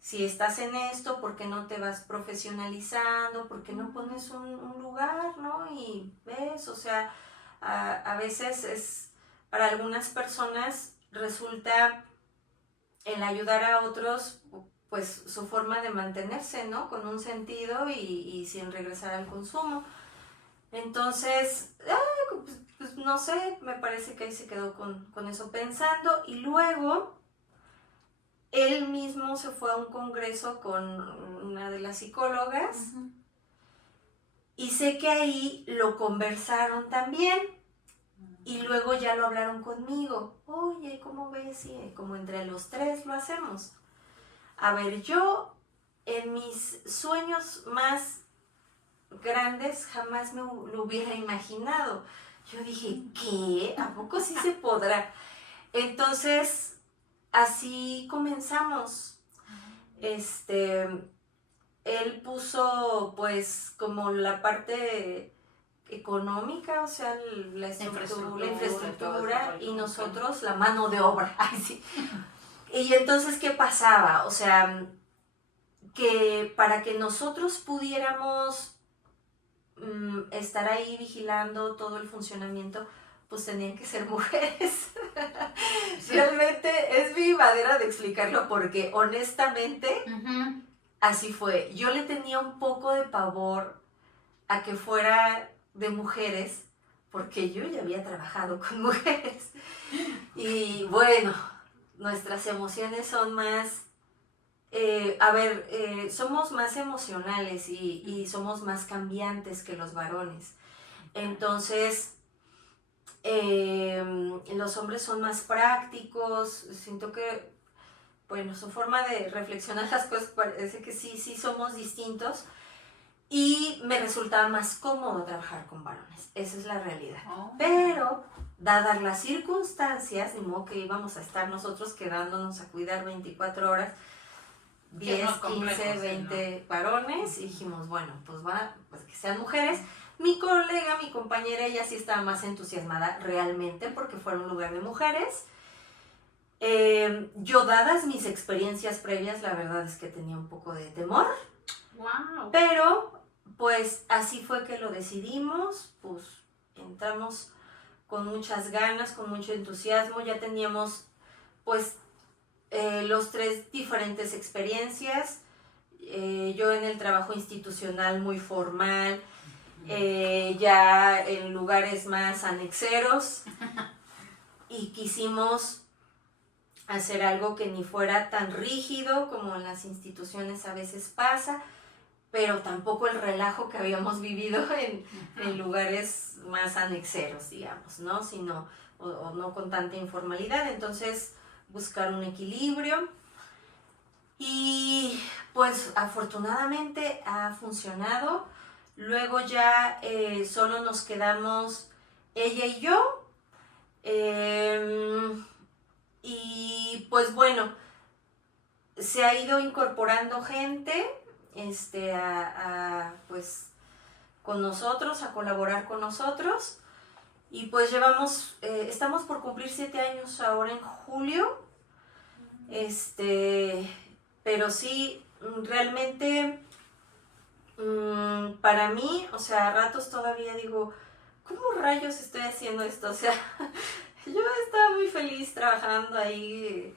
si estás en esto, ¿por qué no te vas profesionalizando? ¿Por qué no pones un lugar, no? Y ves, o sea, a veces para algunas personas resulta el ayudar a otros, pues su forma de mantenerse, ¿no? Con un sentido y sin regresar al consumo. Entonces, pues, no sé, me parece que ahí se quedó con eso pensando. Y luego, él mismo se fue a un congreso con una de las psicólogas. Uh-huh. Y sé que ahí lo conversaron también. Y luego ya lo hablaron conmigo. Oye, ¿cómo ves? Y como entre los tres lo hacemos. A ver, yo en mis sueños más grandes jamás me lo hubiera imaginado. Yo dije, ¿qué? ¿A poco sí se podrá? Entonces, así comenzamos. Él puso pues como la parte económica, o sea, la infraestructura y nosotros la mano de obra. Ay, sí. Y entonces, ¿qué pasaba? O sea, que para que nosotros pudiéramos estar ahí vigilando todo el funcionamiento, pues tenían que ser mujeres. Sí. Realmente es mi manera de explicarlo porque honestamente uh-huh. Así fue. Yo le tenía un poco de pavor a que fuera de mujeres porque yo ya había trabajado con mujeres. Y bueno, nuestras emociones son más... somos más emocionales y somos más cambiantes que los varones. Entonces, los hombres son más prácticos. Siento que, bueno, su forma de reflexionar las cosas parece que sí somos distintos. Y me resultaba más cómodo trabajar con varones. Esa es la realidad. Oh. Pero, dadas las circunstancias, ni modo que íbamos a estar nosotros quedándonos a cuidar 24 horas, 10, 15, 20 ¿no? varones, y dijimos, bueno, pues que sean mujeres. Mi colega, mi compañera, ella sí estaba más entusiasmada realmente porque fuera un lugar de mujeres. Yo, dadas mis experiencias previas, la verdad es que tenía un poco de temor. Wow. Pero, pues, así fue que lo decidimos, pues, entramos con muchas ganas, con mucho entusiasmo, ya teníamos, pues, los 3 diferentes experiencias, yo en el trabajo institucional muy formal, ya en lugares más anexeros, y quisimos hacer algo que ni fuera tan rígido como en las instituciones a veces pasa, pero tampoco el relajo que habíamos vivido en lugares más anexeros, digamos, ¿no? Sino, o no con tanta informalidad. Entonces, buscar un equilibrio. Y pues afortunadamente ha funcionado. Luego ya solo nos quedamos ella y yo. Y pues bueno, se ha ido incorporando gente pues con nosotros, a colaborar con nosotros. Y pues estamos por cumplir 7 años ahora en julio. Pero sí, realmente para mí, o sea, a ratos todavía digo, ¿cómo rayos estoy haciendo esto? O sea, yo estaba muy feliz trabajando ahí,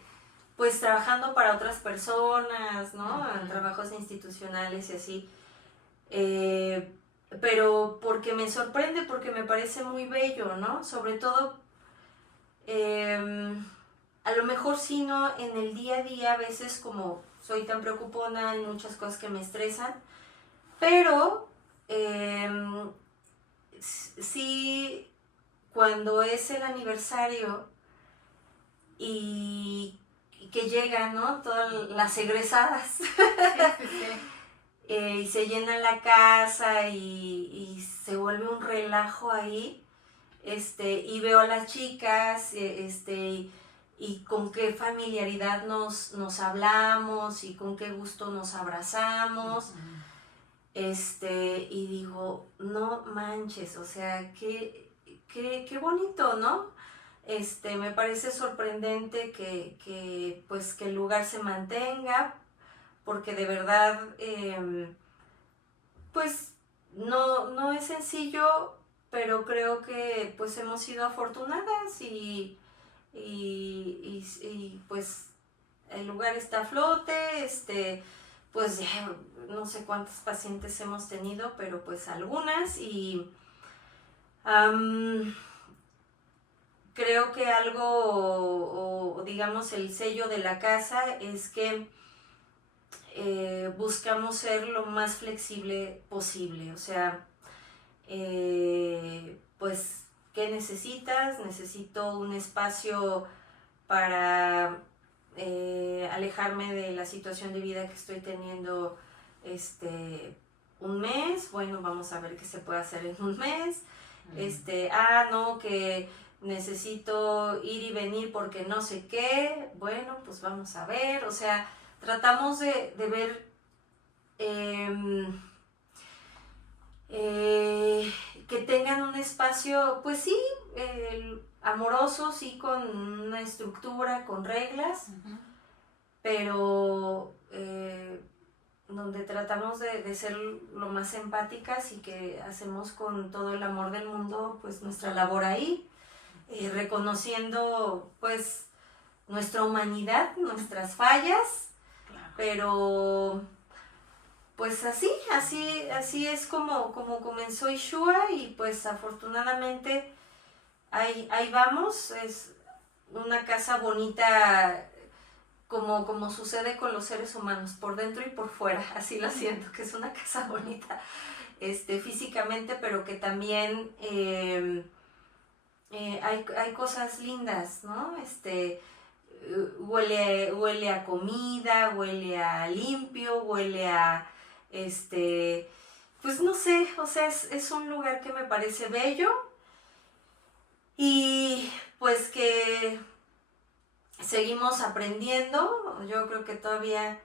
pues trabajando para otras personas, ¿no? En trabajos institucionales y así. Pero porque me sorprende, porque me parece muy bello, ¿no? Sobre todo, a lo mejor sí, no, en el día a día, a veces como soy tan preocupona, hay muchas cosas que me estresan, pero sí, cuando es el aniversario y que llegan, ¿no? Todas las egresadas. Sí, sí, sí. Y se llena la casa y se vuelve un relajo ahí, y veo a las chicas, y con qué familiaridad nos hablamos y con qué gusto nos abrazamos, y digo, no manches, o sea, qué bonito, ¿no? Me parece sorprendente pues, que el lugar se mantenga, porque de verdad, pues no es sencillo, pero creo que pues hemos sido afortunadas y pues el lugar está a flote, pues ya no sé cuántos pacientes hemos tenido, pero pues algunas, y creo que algo, o digamos el sello de la casa es que buscamos ser lo más flexible posible, o sea, pues, ¿qué necesitas? Necesito un espacio para alejarme de la situación de vida que estoy teniendo un mes. Bueno, vamos a ver qué se puede hacer en un mes. No, que necesito ir y venir porque no sé qué. Bueno, pues vamos a ver, o sea, tratamos de ver que tengan un espacio, pues sí, amoroso, sí, con una estructura, con reglas, pero donde tratamos de ser lo más empáticas y que hacemos con todo el amor del mundo, pues nuestra labor ahí, reconociendo pues nuestra humanidad, nuestras fallas, pero pues así es como comenzó Ishua, y pues afortunadamente ahí vamos. Es una casa bonita, como sucede con los seres humanos, por dentro y por fuera, así lo siento, que es una casa bonita físicamente, pero que también hay cosas lindas, ¿no? Huele a comida, huele a limpio, huele a, pues no sé, o sea, es un lugar que me parece bello, y pues que seguimos aprendiendo. Yo creo que todavía,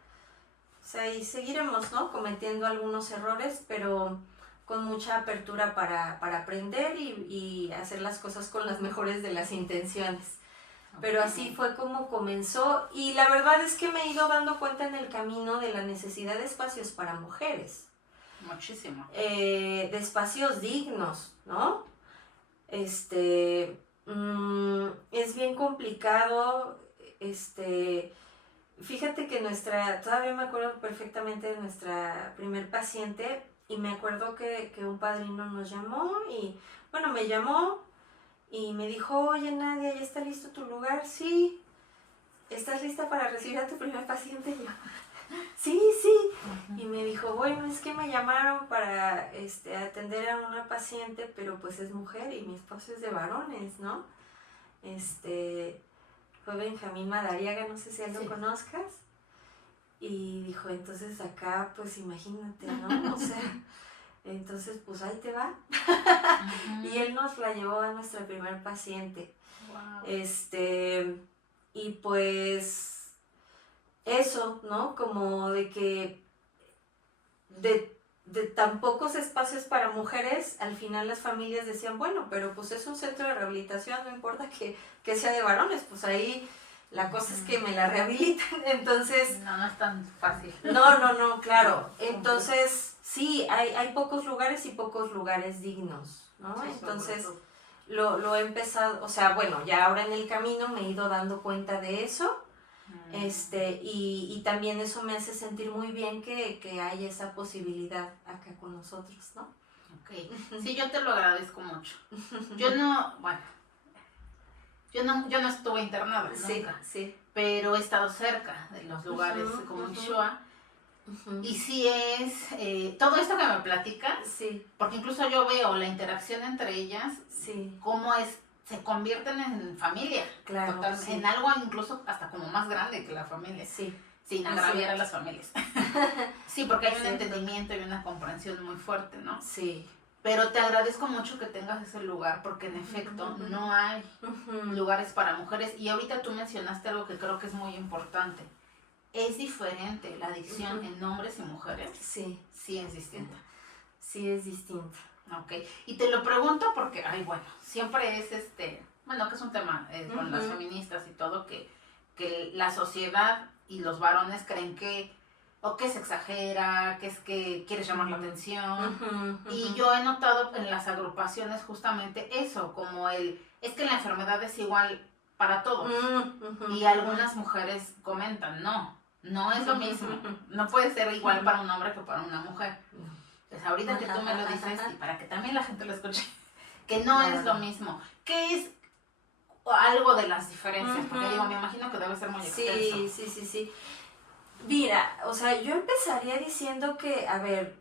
o sea, y seguiremos, ¿no?, cometiendo algunos errores, pero con mucha apertura para aprender y hacer las cosas con las mejores de las intenciones. Pero así fue como comenzó, y la verdad es que me he ido dando cuenta en el camino de la necesidad de espacios para mujeres. Muchísimo. De espacios dignos, ¿no? Es bien complicado, fíjate que todavía me acuerdo perfectamente de nuestra primer paciente, y me acuerdo que un padrino nos llamó, y bueno, me llamó y me dijo, oye Nadia, ¿ya está listo tu lugar? Sí. ¿Estás lista para recibir a tu primer paciente? Y yo, sí. Y me dijo, bueno, es que me llamaron para atender a una paciente, pero pues es mujer y mi esposo es de varones, ¿no? Fue Benjamín Madariaga, no sé si él lo conozcas. Y dijo, entonces acá, pues imagínate, ¿no? O sea, entonces pues ahí te va. Y él nos la llevó a nuestra primer paciente. Wow. Y pues eso, ¿no? Como de que de tan pocos espacios para mujeres, al final las familias decían, bueno, pero pues es un centro de rehabilitación, no importa que sea de varones, pues ahí la cosa es que me la rehabilitan. Entonces no es tan fácil. No, claro. Entonces sí, hay pocos lugares y pocos lugares dignos, ¿no? Sí, entonces lo he empezado, o sea, bueno, ya ahora en el camino me he ido dando cuenta de eso, y también eso me hace sentir muy bien que hay esa posibilidad acá con nosotros, ¿no? Ok, sí, yo te lo agradezco mucho. Yo no, bueno, Yo no estuve internada nunca, Sí. pero he estado cerca de los lugares como Ixua. Y sí es, todo esto que me platicas, sí, porque incluso yo veo la interacción entre ellas, sí, cómo se convierten en familia, claro, sí. en algo incluso hasta como más grande que la familia, Sí. sin Así agraviar a es. las familias. Sí, porque hay un Cierto. entendimiento y una comprensión muy fuerte, ¿no? Sí. Pero te agradezco mucho que tengas ese lugar, porque en efecto no hay lugares para mujeres. Y ahorita tú mencionaste algo que creo que es muy importante. ¿Es diferente la adicción en hombres y mujeres? Sí. Sí es distinta. Sí es distinta. Ok. Y te lo pregunto porque, bueno, siempre es bueno, que es un tema con las feministas y todo, que la sociedad y los varones creen que o que se exagera, que es que quieres llamar la atención. Y yo he notado en las agrupaciones justamente eso, como es que la enfermedad es igual para todos. Y algunas mujeres comentan, no es lo mismo. No puede ser igual para un hombre que para una mujer. Pues ahorita que tú me lo dices, y para que también la gente lo escuche, que no es lo mismo. ¿Qué es algo de las diferencias? Porque digo, me imagino que debe ser muy extenso. Sí. Mira, o sea, yo empezaría diciendo que, a ver,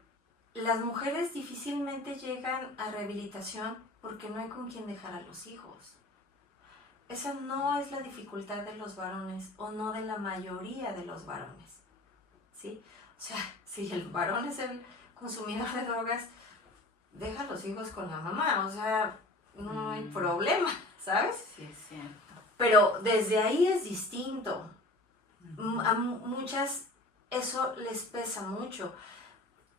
las mujeres difícilmente llegan a rehabilitación porque no hay con quién dejar a los hijos. Esa no es la dificultad de los varones o no de la mayoría de los varones, ¿sí? O sea, si el varón es el consumidor de drogas, deja a los hijos con la mamá, o sea, no hay problema, ¿sabes? Sí, es cierto. Pero desde ahí es distinto. A muchas eso les pesa mucho.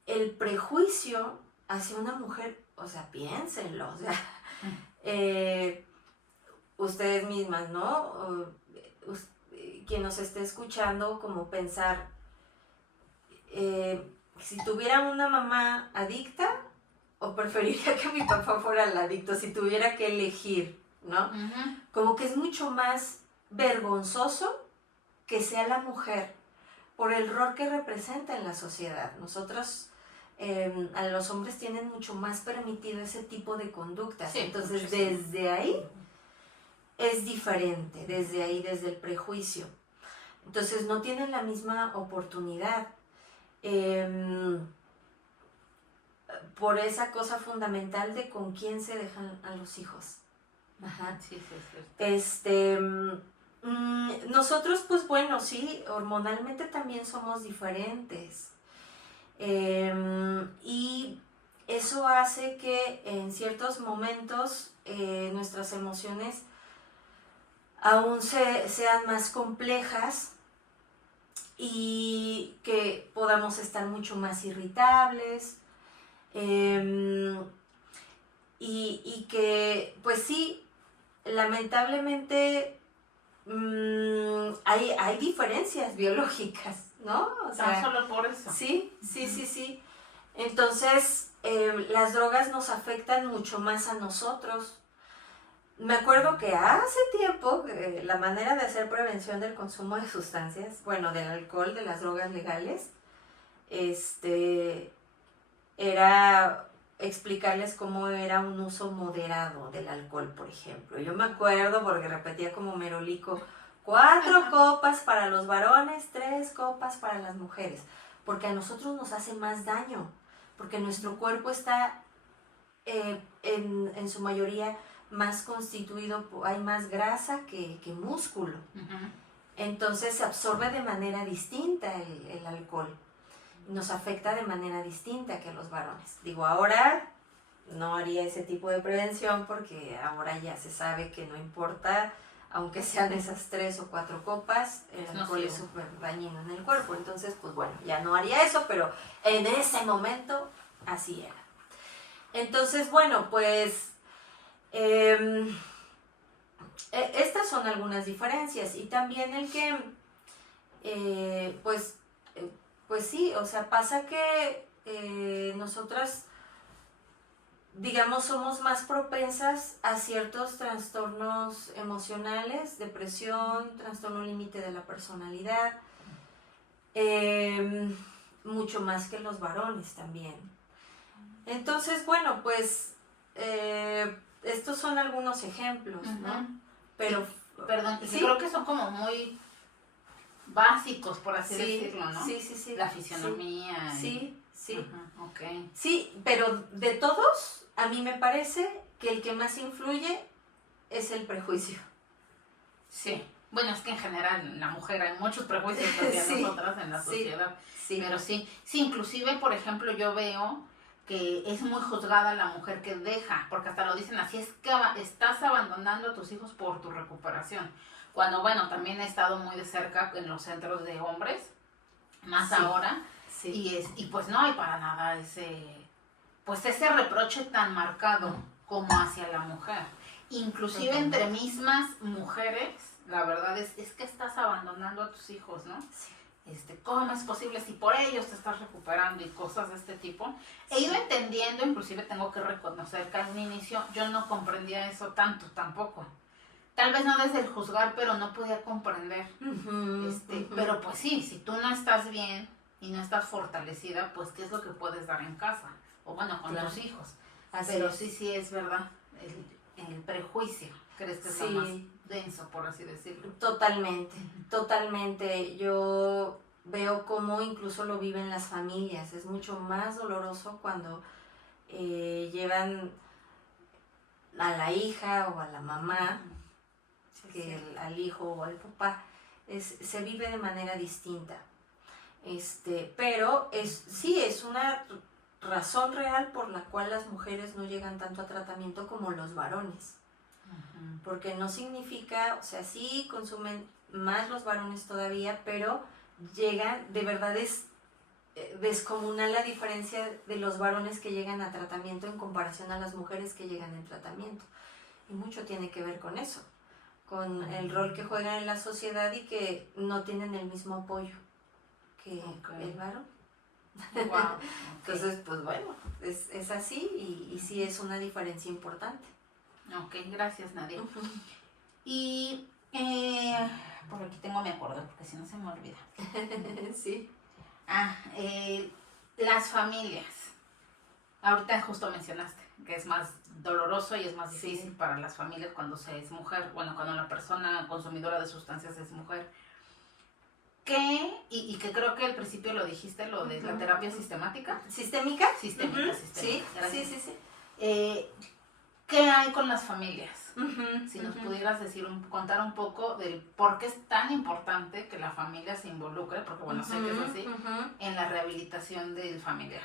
El prejuicio hacia una mujer, o sea, piénsenlo, o sea, ustedes mismas, ¿no? Quien nos esté escuchando, como pensar, si tuviera una mamá adicta, o preferiría que mi papá fuera el adicto, si tuviera que elegir, ¿no? Como que es mucho más vergonzoso que sea la mujer por el rol que representa en la sociedad. Nosotros, a los hombres tienen mucho más permitido ese tipo de conductas. Sí, entonces desde ahí es diferente, desde ahí, desde el prejuicio. Entonces no tienen la misma oportunidad. Por esa cosa fundamental de con quién se dejan a los hijos. Ajá. Sí, es cierto. Nosotros, pues bueno, sí, hormonalmente también somos diferentes. Y eso hace que en ciertos momentos nuestras emociones aún sean más complejas y que podamos estar mucho más irritables. Y que, pues sí, lamentablemente hay diferencias biológicas, ¿no? O sea, no solo por eso. Sí. Entonces, las drogas nos afectan mucho más a nosotros. Me acuerdo que hace tiempo la manera de hacer prevención del consumo de sustancias, bueno, del alcohol, de las drogas legales, era explicarles cómo era un uso moderado del alcohol, por ejemplo. Yo me acuerdo porque repetía como merolico, 4 copas para los varones, 3 copas para las mujeres, porque a nosotros nos hace más daño, porque nuestro cuerpo está en su mayoría más constituido, hay más grasa que músculo. Entonces se absorbe de manera distinta el alcohol. Nos afecta de manera distinta que a los varones. Digo, ahora no haría ese tipo de prevención porque ahora ya se sabe que no importa, aunque sean esas 3 o 4 copas, el alcohol es súper dañino en el cuerpo. Entonces, pues bueno, ya no haría eso, pero en ese momento así era. Entonces, bueno, pues estas son algunas diferencias. Y también el que, pues sí, o sea, pasa que nosotras, digamos, somos más propensas a ciertos trastornos emocionales, depresión, trastorno límite de la personalidad, mucho más que los varones también. Entonces, bueno, pues estos son algunos ejemplos, ¿no? pero... Perdón, y ¿sí? creo que son como muy básicos, por así Sí, decirlo, ¿no? sí. La fisionomía. Sí. Ajá, ok. Sí, pero de todos, a mí me parece que el que más influye es el prejuicio. Sí. Bueno, es que en general en la mujer hay muchos prejuicios hacia Sí, nosotras en la sociedad. sí. Pero sí, inclusive, por ejemplo, yo veo que es muy juzgada la mujer que deja, porque hasta lo dicen así, es que estás abandonando a tus hijos por tu recuperación. Cuando, bueno, también he estado muy de cerca en los centros de hombres, más Sí, ahora, sí. y pues no hay para nada ese reproche tan marcado como hacia la mujer. Inclusive entre mismas mujeres, la verdad es que estás abandonando a tus hijos, ¿no? Sí. ¿Cómo es posible si por ellos te estás recuperando y cosas de este tipo? He ido entendiendo, inclusive tengo que reconocer que al inicio yo no comprendía eso tanto tampoco. Tal vez no desde el juzgar, pero no podía comprender. Pero pues sí, si tú no estás bien y no estás fortalecida, pues ¿qué es lo que puedes dar en casa? O bueno, con tus hijos. Pero sí es verdad, el prejuicio, ¿crees que es lo más denso, por así decirlo? Totalmente. Yo veo cómo incluso lo viven las familias. Es mucho más doloroso cuando llevan a la hija o a la mamá que al hijo o al papá. Se vive de manera distinta. Pero es una razón real por la cual las mujeres no llegan tanto a tratamiento como los varones. Porque no significa, o sea, sí consumen más los varones todavía, pero llegan, de verdad es descomunal la diferencia de los varones que llegan a tratamiento en comparación a las mujeres que llegan en tratamiento. Y mucho tiene que ver con eso, con el rol que juegan en la sociedad y que no tienen el mismo apoyo que el varón. Wow, Entonces, pues bueno, es así y sí es una diferencia importante. Ok, gracias Nadia. Y por aquí tengo mi acuerdo, porque si no se me olvida. Sí. Las familias. Ahorita justo mencionaste que es más doloroso y es más difícil para las familias cuando se es mujer, bueno, cuando la persona consumidora de sustancias es mujer. Y que creo que al principio lo dijiste, lo de la terapia sistemática. ¿Sistémica? Sistémica. Sí. ¿Qué hay con las familias? Si nos pudieras contar un poco del por qué es tan importante que la familia se involucre, porque bueno, sé que es así, en la rehabilitación del familiar.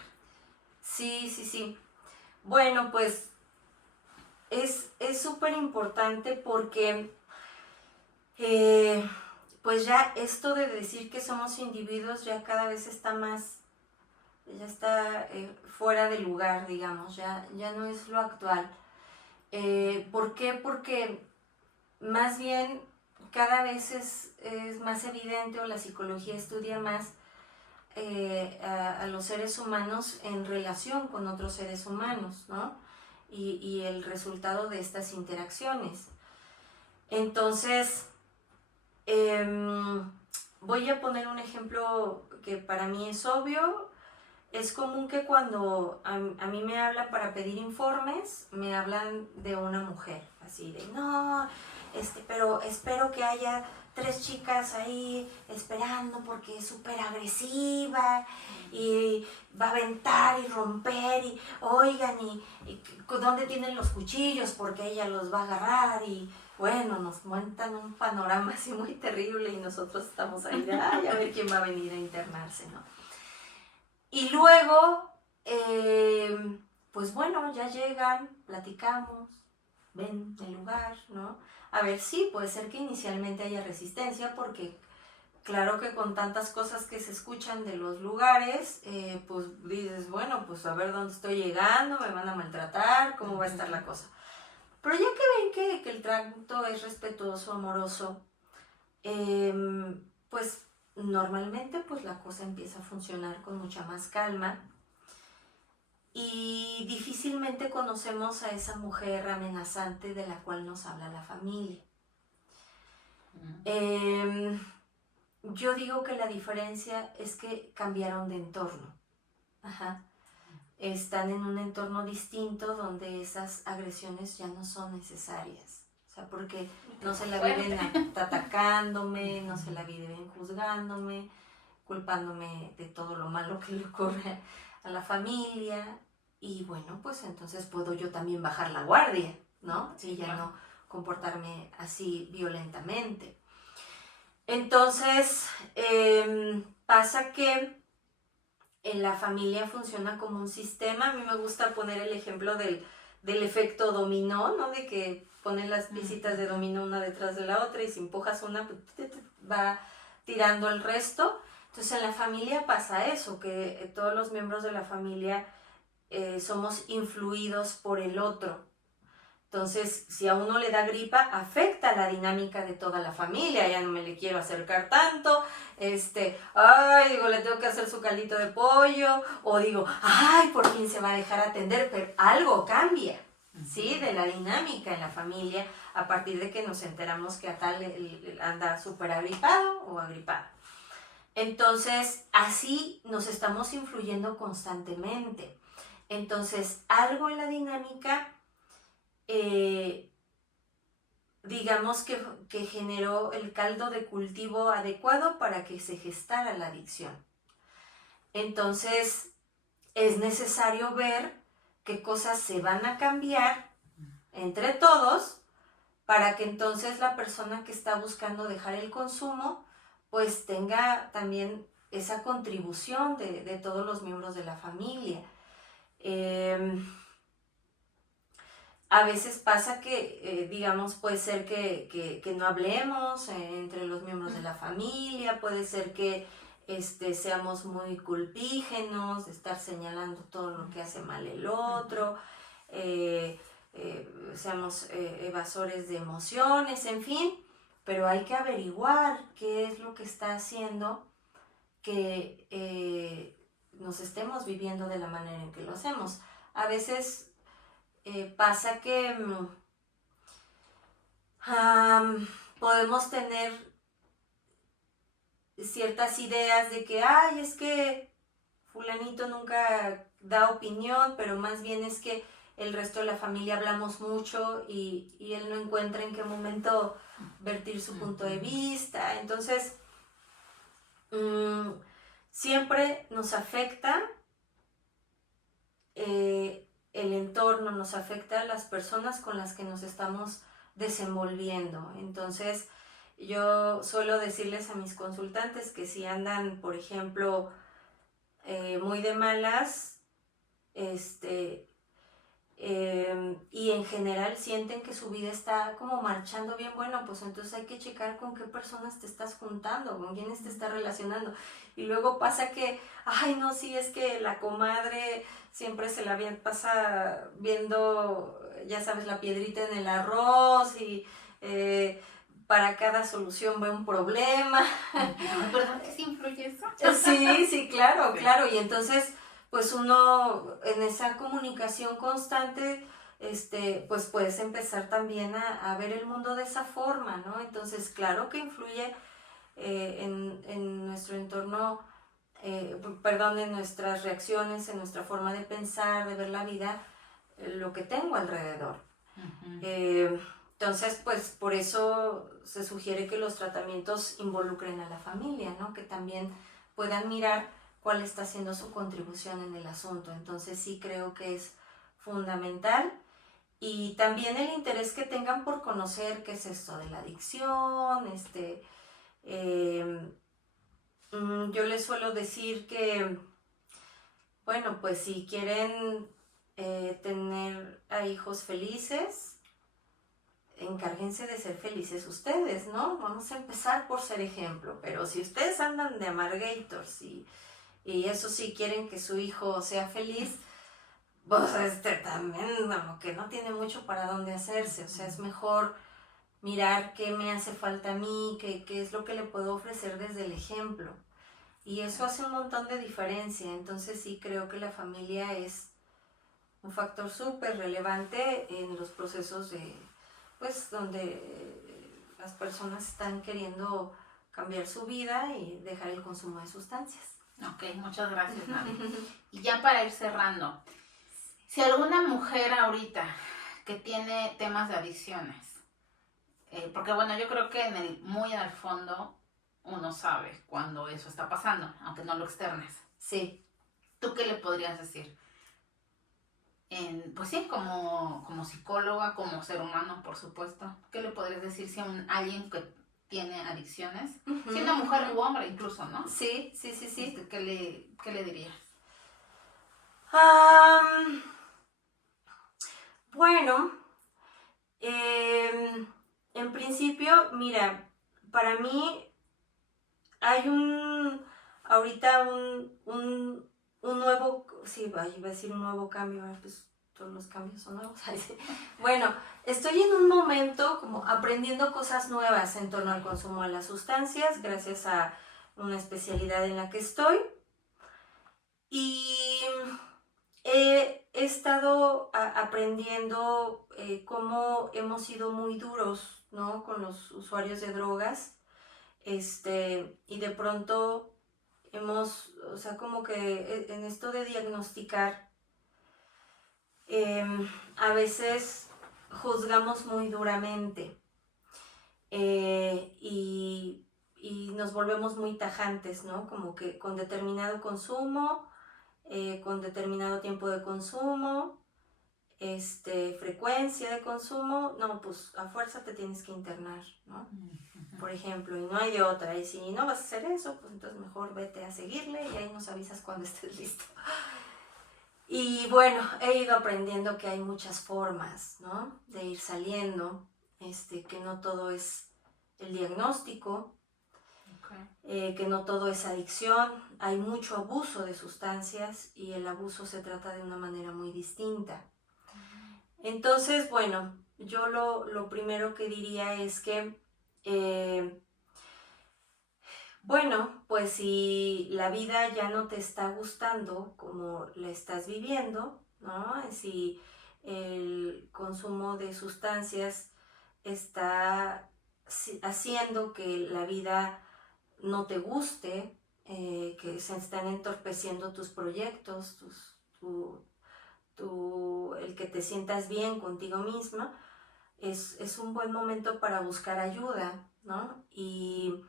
Sí. Bueno, pues es súper importante porque pues ya esto de decir que somos individuos ya cada vez está más, ya está fuera de lugar, digamos, ya no es lo actual. ¿Por qué? Porque más bien cada vez es más evidente, o la psicología estudia más a los seres humanos en relación con otros seres humanos, ¿no? Y el resultado de estas interacciones. Entonces, voy a poner un ejemplo que para mí es obvio. Es común que cuando a mí me hablan para pedir informes, me hablan de una mujer, así de, no, pero espero que haya 3 chicas ahí esperando porque es súper agresiva y va a aventar y romper y oigan y ¿dónde tienen los cuchillos? Porque ella los va a agarrar y bueno, nos montan un panorama así muy terrible y nosotros estamos ahí de, a ver quién va a venir a internarse, ¿no? Y luego, pues bueno, ya llegan, platicamos, ven el lugar, ¿no? A ver, sí, puede ser que inicialmente haya resistencia porque claro que con tantas cosas que se escuchan de los lugares, pues dices, bueno, pues a ver dónde estoy llegando, me van a maltratar, cómo va a estar la cosa. Pero ya que ven que el trato es respetuoso, amoroso, pues normalmente pues la cosa empieza a funcionar con mucha más calma y difícilmente conocemos a esa mujer amenazante de la cual nos habla la familia. Yo digo que la diferencia es que cambiaron de entorno. Están en un entorno distinto donde esas agresiones ya no son necesarias. O sea, porque no se la viven atacándome, no se la viven juzgándome, culpándome de todo lo malo que le ocurre a la familia. Y bueno, pues entonces puedo yo también bajar la guardia, ¿no? Sí, Y ya claro. no comportarme así violentamente. Entonces, pasa que en la familia funciona como un sistema. A mí me gusta poner el ejemplo del efecto dominó, ¿no? De que ponen las piecitas de dominó una detrás de la otra y si empujas una, pues, va tirando el resto. Entonces en la familia pasa eso, que todos los miembros de la familia somos influidos por el otro. Entonces, si a uno le da gripa, afecta la dinámica de toda la familia. Ya no me le quiero acercar tanto. Ay, digo, le tengo que hacer su caldito de pollo. O digo, ay, por fin se va a dejar atender. Pero algo cambia, ¿sí? De la dinámica en la familia a partir de que nos enteramos que a tal anda súper agripado o agripada. Entonces, así nos estamos influyendo constantemente. Entonces, algo en la dinámica digamos que generó el caldo de cultivo adecuado para que se gestara la adicción. Entonces, es necesario ver qué cosas se van a cambiar entre todos para que entonces la persona que está buscando dejar el consumo pues tenga también esa contribución de todos los miembros de la familia. A veces pasa que, digamos, puede ser que no hablemos entre los miembros de la familia, puede ser que seamos muy culpígenos, de estar señalando todo lo que hace mal el otro, seamos evasores de emociones, en fin, pero hay que averiguar qué es lo que está haciendo que nos estemos viviendo de la manera en que lo hacemos. A veces pasa que podemos tener ciertas ideas de que, ay, es que fulanito nunca da opinión, pero más bien es que el resto de la familia hablamos mucho y él no encuentra en qué momento vertir su punto de vista. Entonces, siempre nos afecta el entorno, nos afecta a las personas con las que nos estamos desenvolviendo. Entonces, yo suelo decirles a mis consultantes que si andan, por ejemplo, muy de malas, y en general sienten que su vida está como marchando bien, bueno, pues entonces hay que checar con qué personas te estás juntando, con quiénes te estás relacionando. Y luego pasa que, ay, no, sí, es que la comadre siempre se la pasa viendo, ya sabes, la piedrita en el arroz y para cada solución ve un problema. ¿Verdad que sí influye eso? Sí, claro, sí. Claro. Y entonces, pues uno en esa comunicación constante, pues puedes empezar también a ver el mundo de esa forma, ¿no? Entonces, claro que influye en nuestro entorno, en nuestras reacciones, en nuestra forma de pensar, de ver la vida, lo que tengo alrededor. Uh-huh. Entonces, pues por eso se sugiere que los tratamientos involucren a la familia, ¿no? Que también puedan mirar cuál está haciendo su contribución en el asunto. Entonces sí creo que es fundamental. Y también el interés que tengan por conocer qué es esto de la adicción. Yo les suelo decir que, bueno, pues si quieren tener a hijos felices, encárguense de ser felices ustedes, ¿no? Vamos a empezar por ser ejemplo, pero si ustedes andan de amargators y eso sí quieren que su hijo sea feliz, pues también como que no tiene mucho para dónde hacerse, o sea, es mejor mirar qué me hace falta a mí, qué es lo que le puedo ofrecer desde el ejemplo, y eso hace un montón de diferencia. Entonces sí creo que la familia es un factor súper relevante en los procesos pues donde las personas están queriendo cambiar su vida y dejar el consumo de sustancias. Ok, muchas gracias, Nadia. Y ya para ir cerrando, si alguna mujer ahorita que tiene temas de adicciones Porque bueno, yo creo que muy al fondo uno sabe cuando eso está pasando, aunque no lo externes. Sí. ¿Tú qué le podrías decir? Pues sí, como psicóloga, como ser humano, por supuesto. ¿Qué le podrías decir si a alguien que tiene adicciones, siendo mujer u hombre incluso, ¿no? Sí. ¿Qué le dirías? Bueno, en principio, mira, para mí hay ahorita un nuevo, sí, iba a decir un nuevo cambio, pues todos los cambios son nuevos. Bueno, estoy en un momento como aprendiendo cosas nuevas en torno al consumo de las sustancias, gracias a una especialidad en la que estoy. Y he estado aprendiendo cómo hemos sido muy duros, ¿no?, con los usuarios de drogas. Y de pronto o sea, como que en esto de diagnosticar, a veces juzgamos muy duramente y nos volvemos muy tajantes, ¿no? Como que con determinado consumo, con determinado tiempo de consumo, frecuencia de consumo, no, pues a fuerza te tienes que internar, ¿no? Por ejemplo, y no hay de otra, y si no vas a hacer eso, pues entonces mejor vete a seguirle y ahí nos avisas cuando estés listo. Y bueno, he ido aprendiendo que hay muchas formas, ¿no?, de ir saliendo, que no todo es el diagnóstico, que no todo es adicción, hay mucho abuso de sustancias y el abuso se trata de una manera muy distinta. Entonces, bueno, yo lo primero que diría es que, bueno, pues si la vida ya no te está gustando como la estás viviendo, ¿no? Si el consumo de sustancias está haciendo que la vida no te guste, que se están entorpeciendo tus proyectos, el que te sientas bien contigo misma, es un buen momento para buscar ayuda, ¿no? Y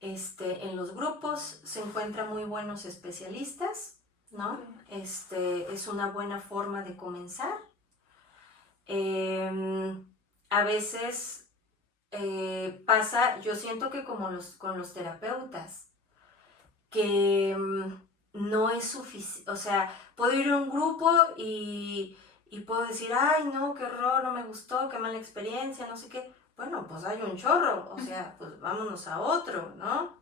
en los grupos se encuentran muy buenos especialistas, ¿no? Es una buena forma de comenzar. A veces pasa, yo siento que como con los terapeutas, que no es suficiente, o sea, puedo ir a un grupo y puedo decir, ay, no, qué horror, no me gustó, qué mala experiencia, no sé qué. Bueno, pues hay un chorro, o sea, pues vámonos a otro, ¿no?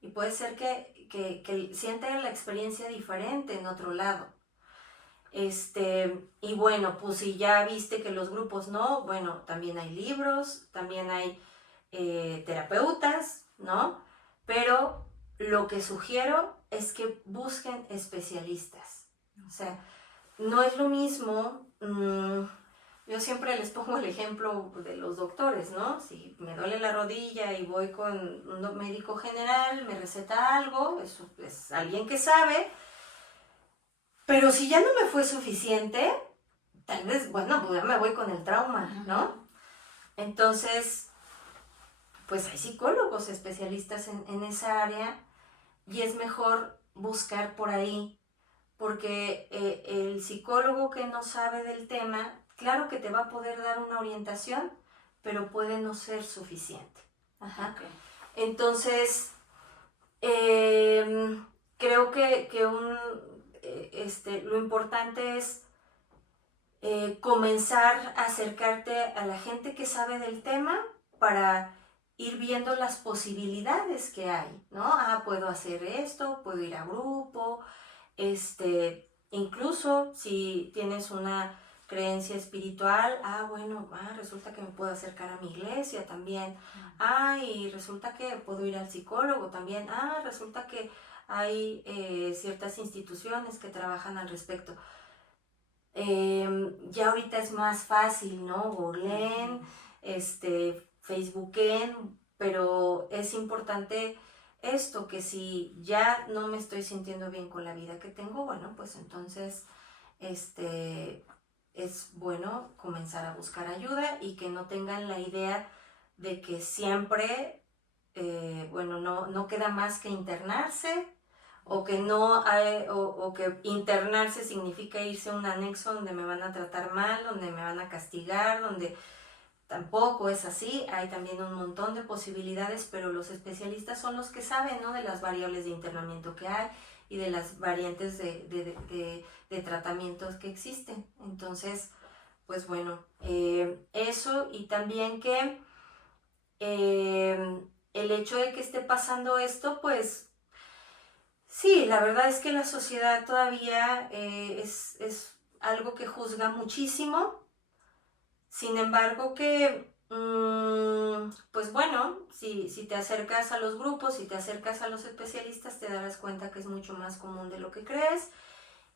Y puede ser que sienta la experiencia diferente en otro lado. Y bueno, pues si ya viste que los grupos no, bueno, también hay libros, también hay terapeutas, ¿no? Pero lo que sugiero es que busquen especialistas. O sea, no es lo mismo, yo siempre les pongo el ejemplo de los doctores, ¿no? Si me duele la rodilla y voy con un médico general, me receta algo, eso es alguien que sabe, pero si ya no me fue suficiente, tal vez, bueno, pues ya me voy con el trauma, ¿no? Entonces, pues hay psicólogos especialistas en esa área y es mejor buscar por ahí, porque el psicólogo que no sabe del tema, claro que te va a poder dar una orientación, pero puede no ser suficiente. Ajá. Okay. Entonces, creo que lo importante es comenzar a acercarte a la gente que sabe del tema para ir viendo las posibilidades que hay, ¿no? Ah, puedo hacer esto, puedo ir a grupo, incluso si tienes una creencia espiritual, bueno, resulta que me puedo acercar a mi iglesia también, y resulta que puedo ir al psicólogo también, resulta que hay ciertas instituciones que trabajan al respecto. Ya ahorita es más fácil, ¿no? Googleen, Facebooken, pero es importante esto, que si ya no me estoy sintiendo bien con la vida que tengo, bueno, pues entonces es bueno comenzar a buscar ayuda y que no tengan la idea de que siempre, no queda más que internarse, o que no hay, o que internarse significa irse a un anexo donde me van a tratar mal, donde me van a castigar, donde tampoco es así. Hay también un montón de posibilidades, pero los especialistas son los que saben, ¿no?, de las variables de internamiento que hay y de las variantes de tratamientos que existen. Entonces, pues bueno, eso, y también que el hecho de que esté pasando esto, pues sí, la verdad es que la sociedad todavía es algo que juzga muchísimo. Sin embargo que, pues bueno, si te acercas a los grupos, si te acercas a los especialistas, te darás cuenta que es mucho más común de lo que crees,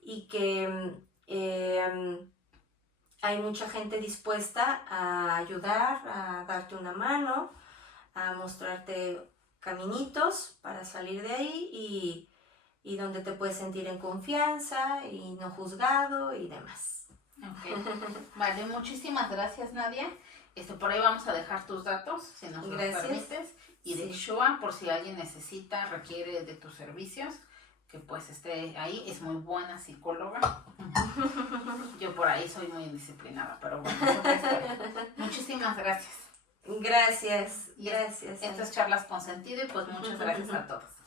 y que hay mucha gente dispuesta a ayudar, a darte una mano, a mostrarte caminitos para salir de ahí, y donde te puedes sentir en confianza y no juzgado y demás. Okay. Vale, muchísimas gracias, Nadia. Por ahí vamos a dejar tus datos, si nos los permites, y de Shua, por si alguien necesita, requiere de tus servicios, que pues esté ahí. Es muy buena psicóloga. Yo por ahí soy muy indisciplinada, pero bueno, muchísimas gracias. Gracias. Estas charlas con sentido, y pues muchas gracias a todos.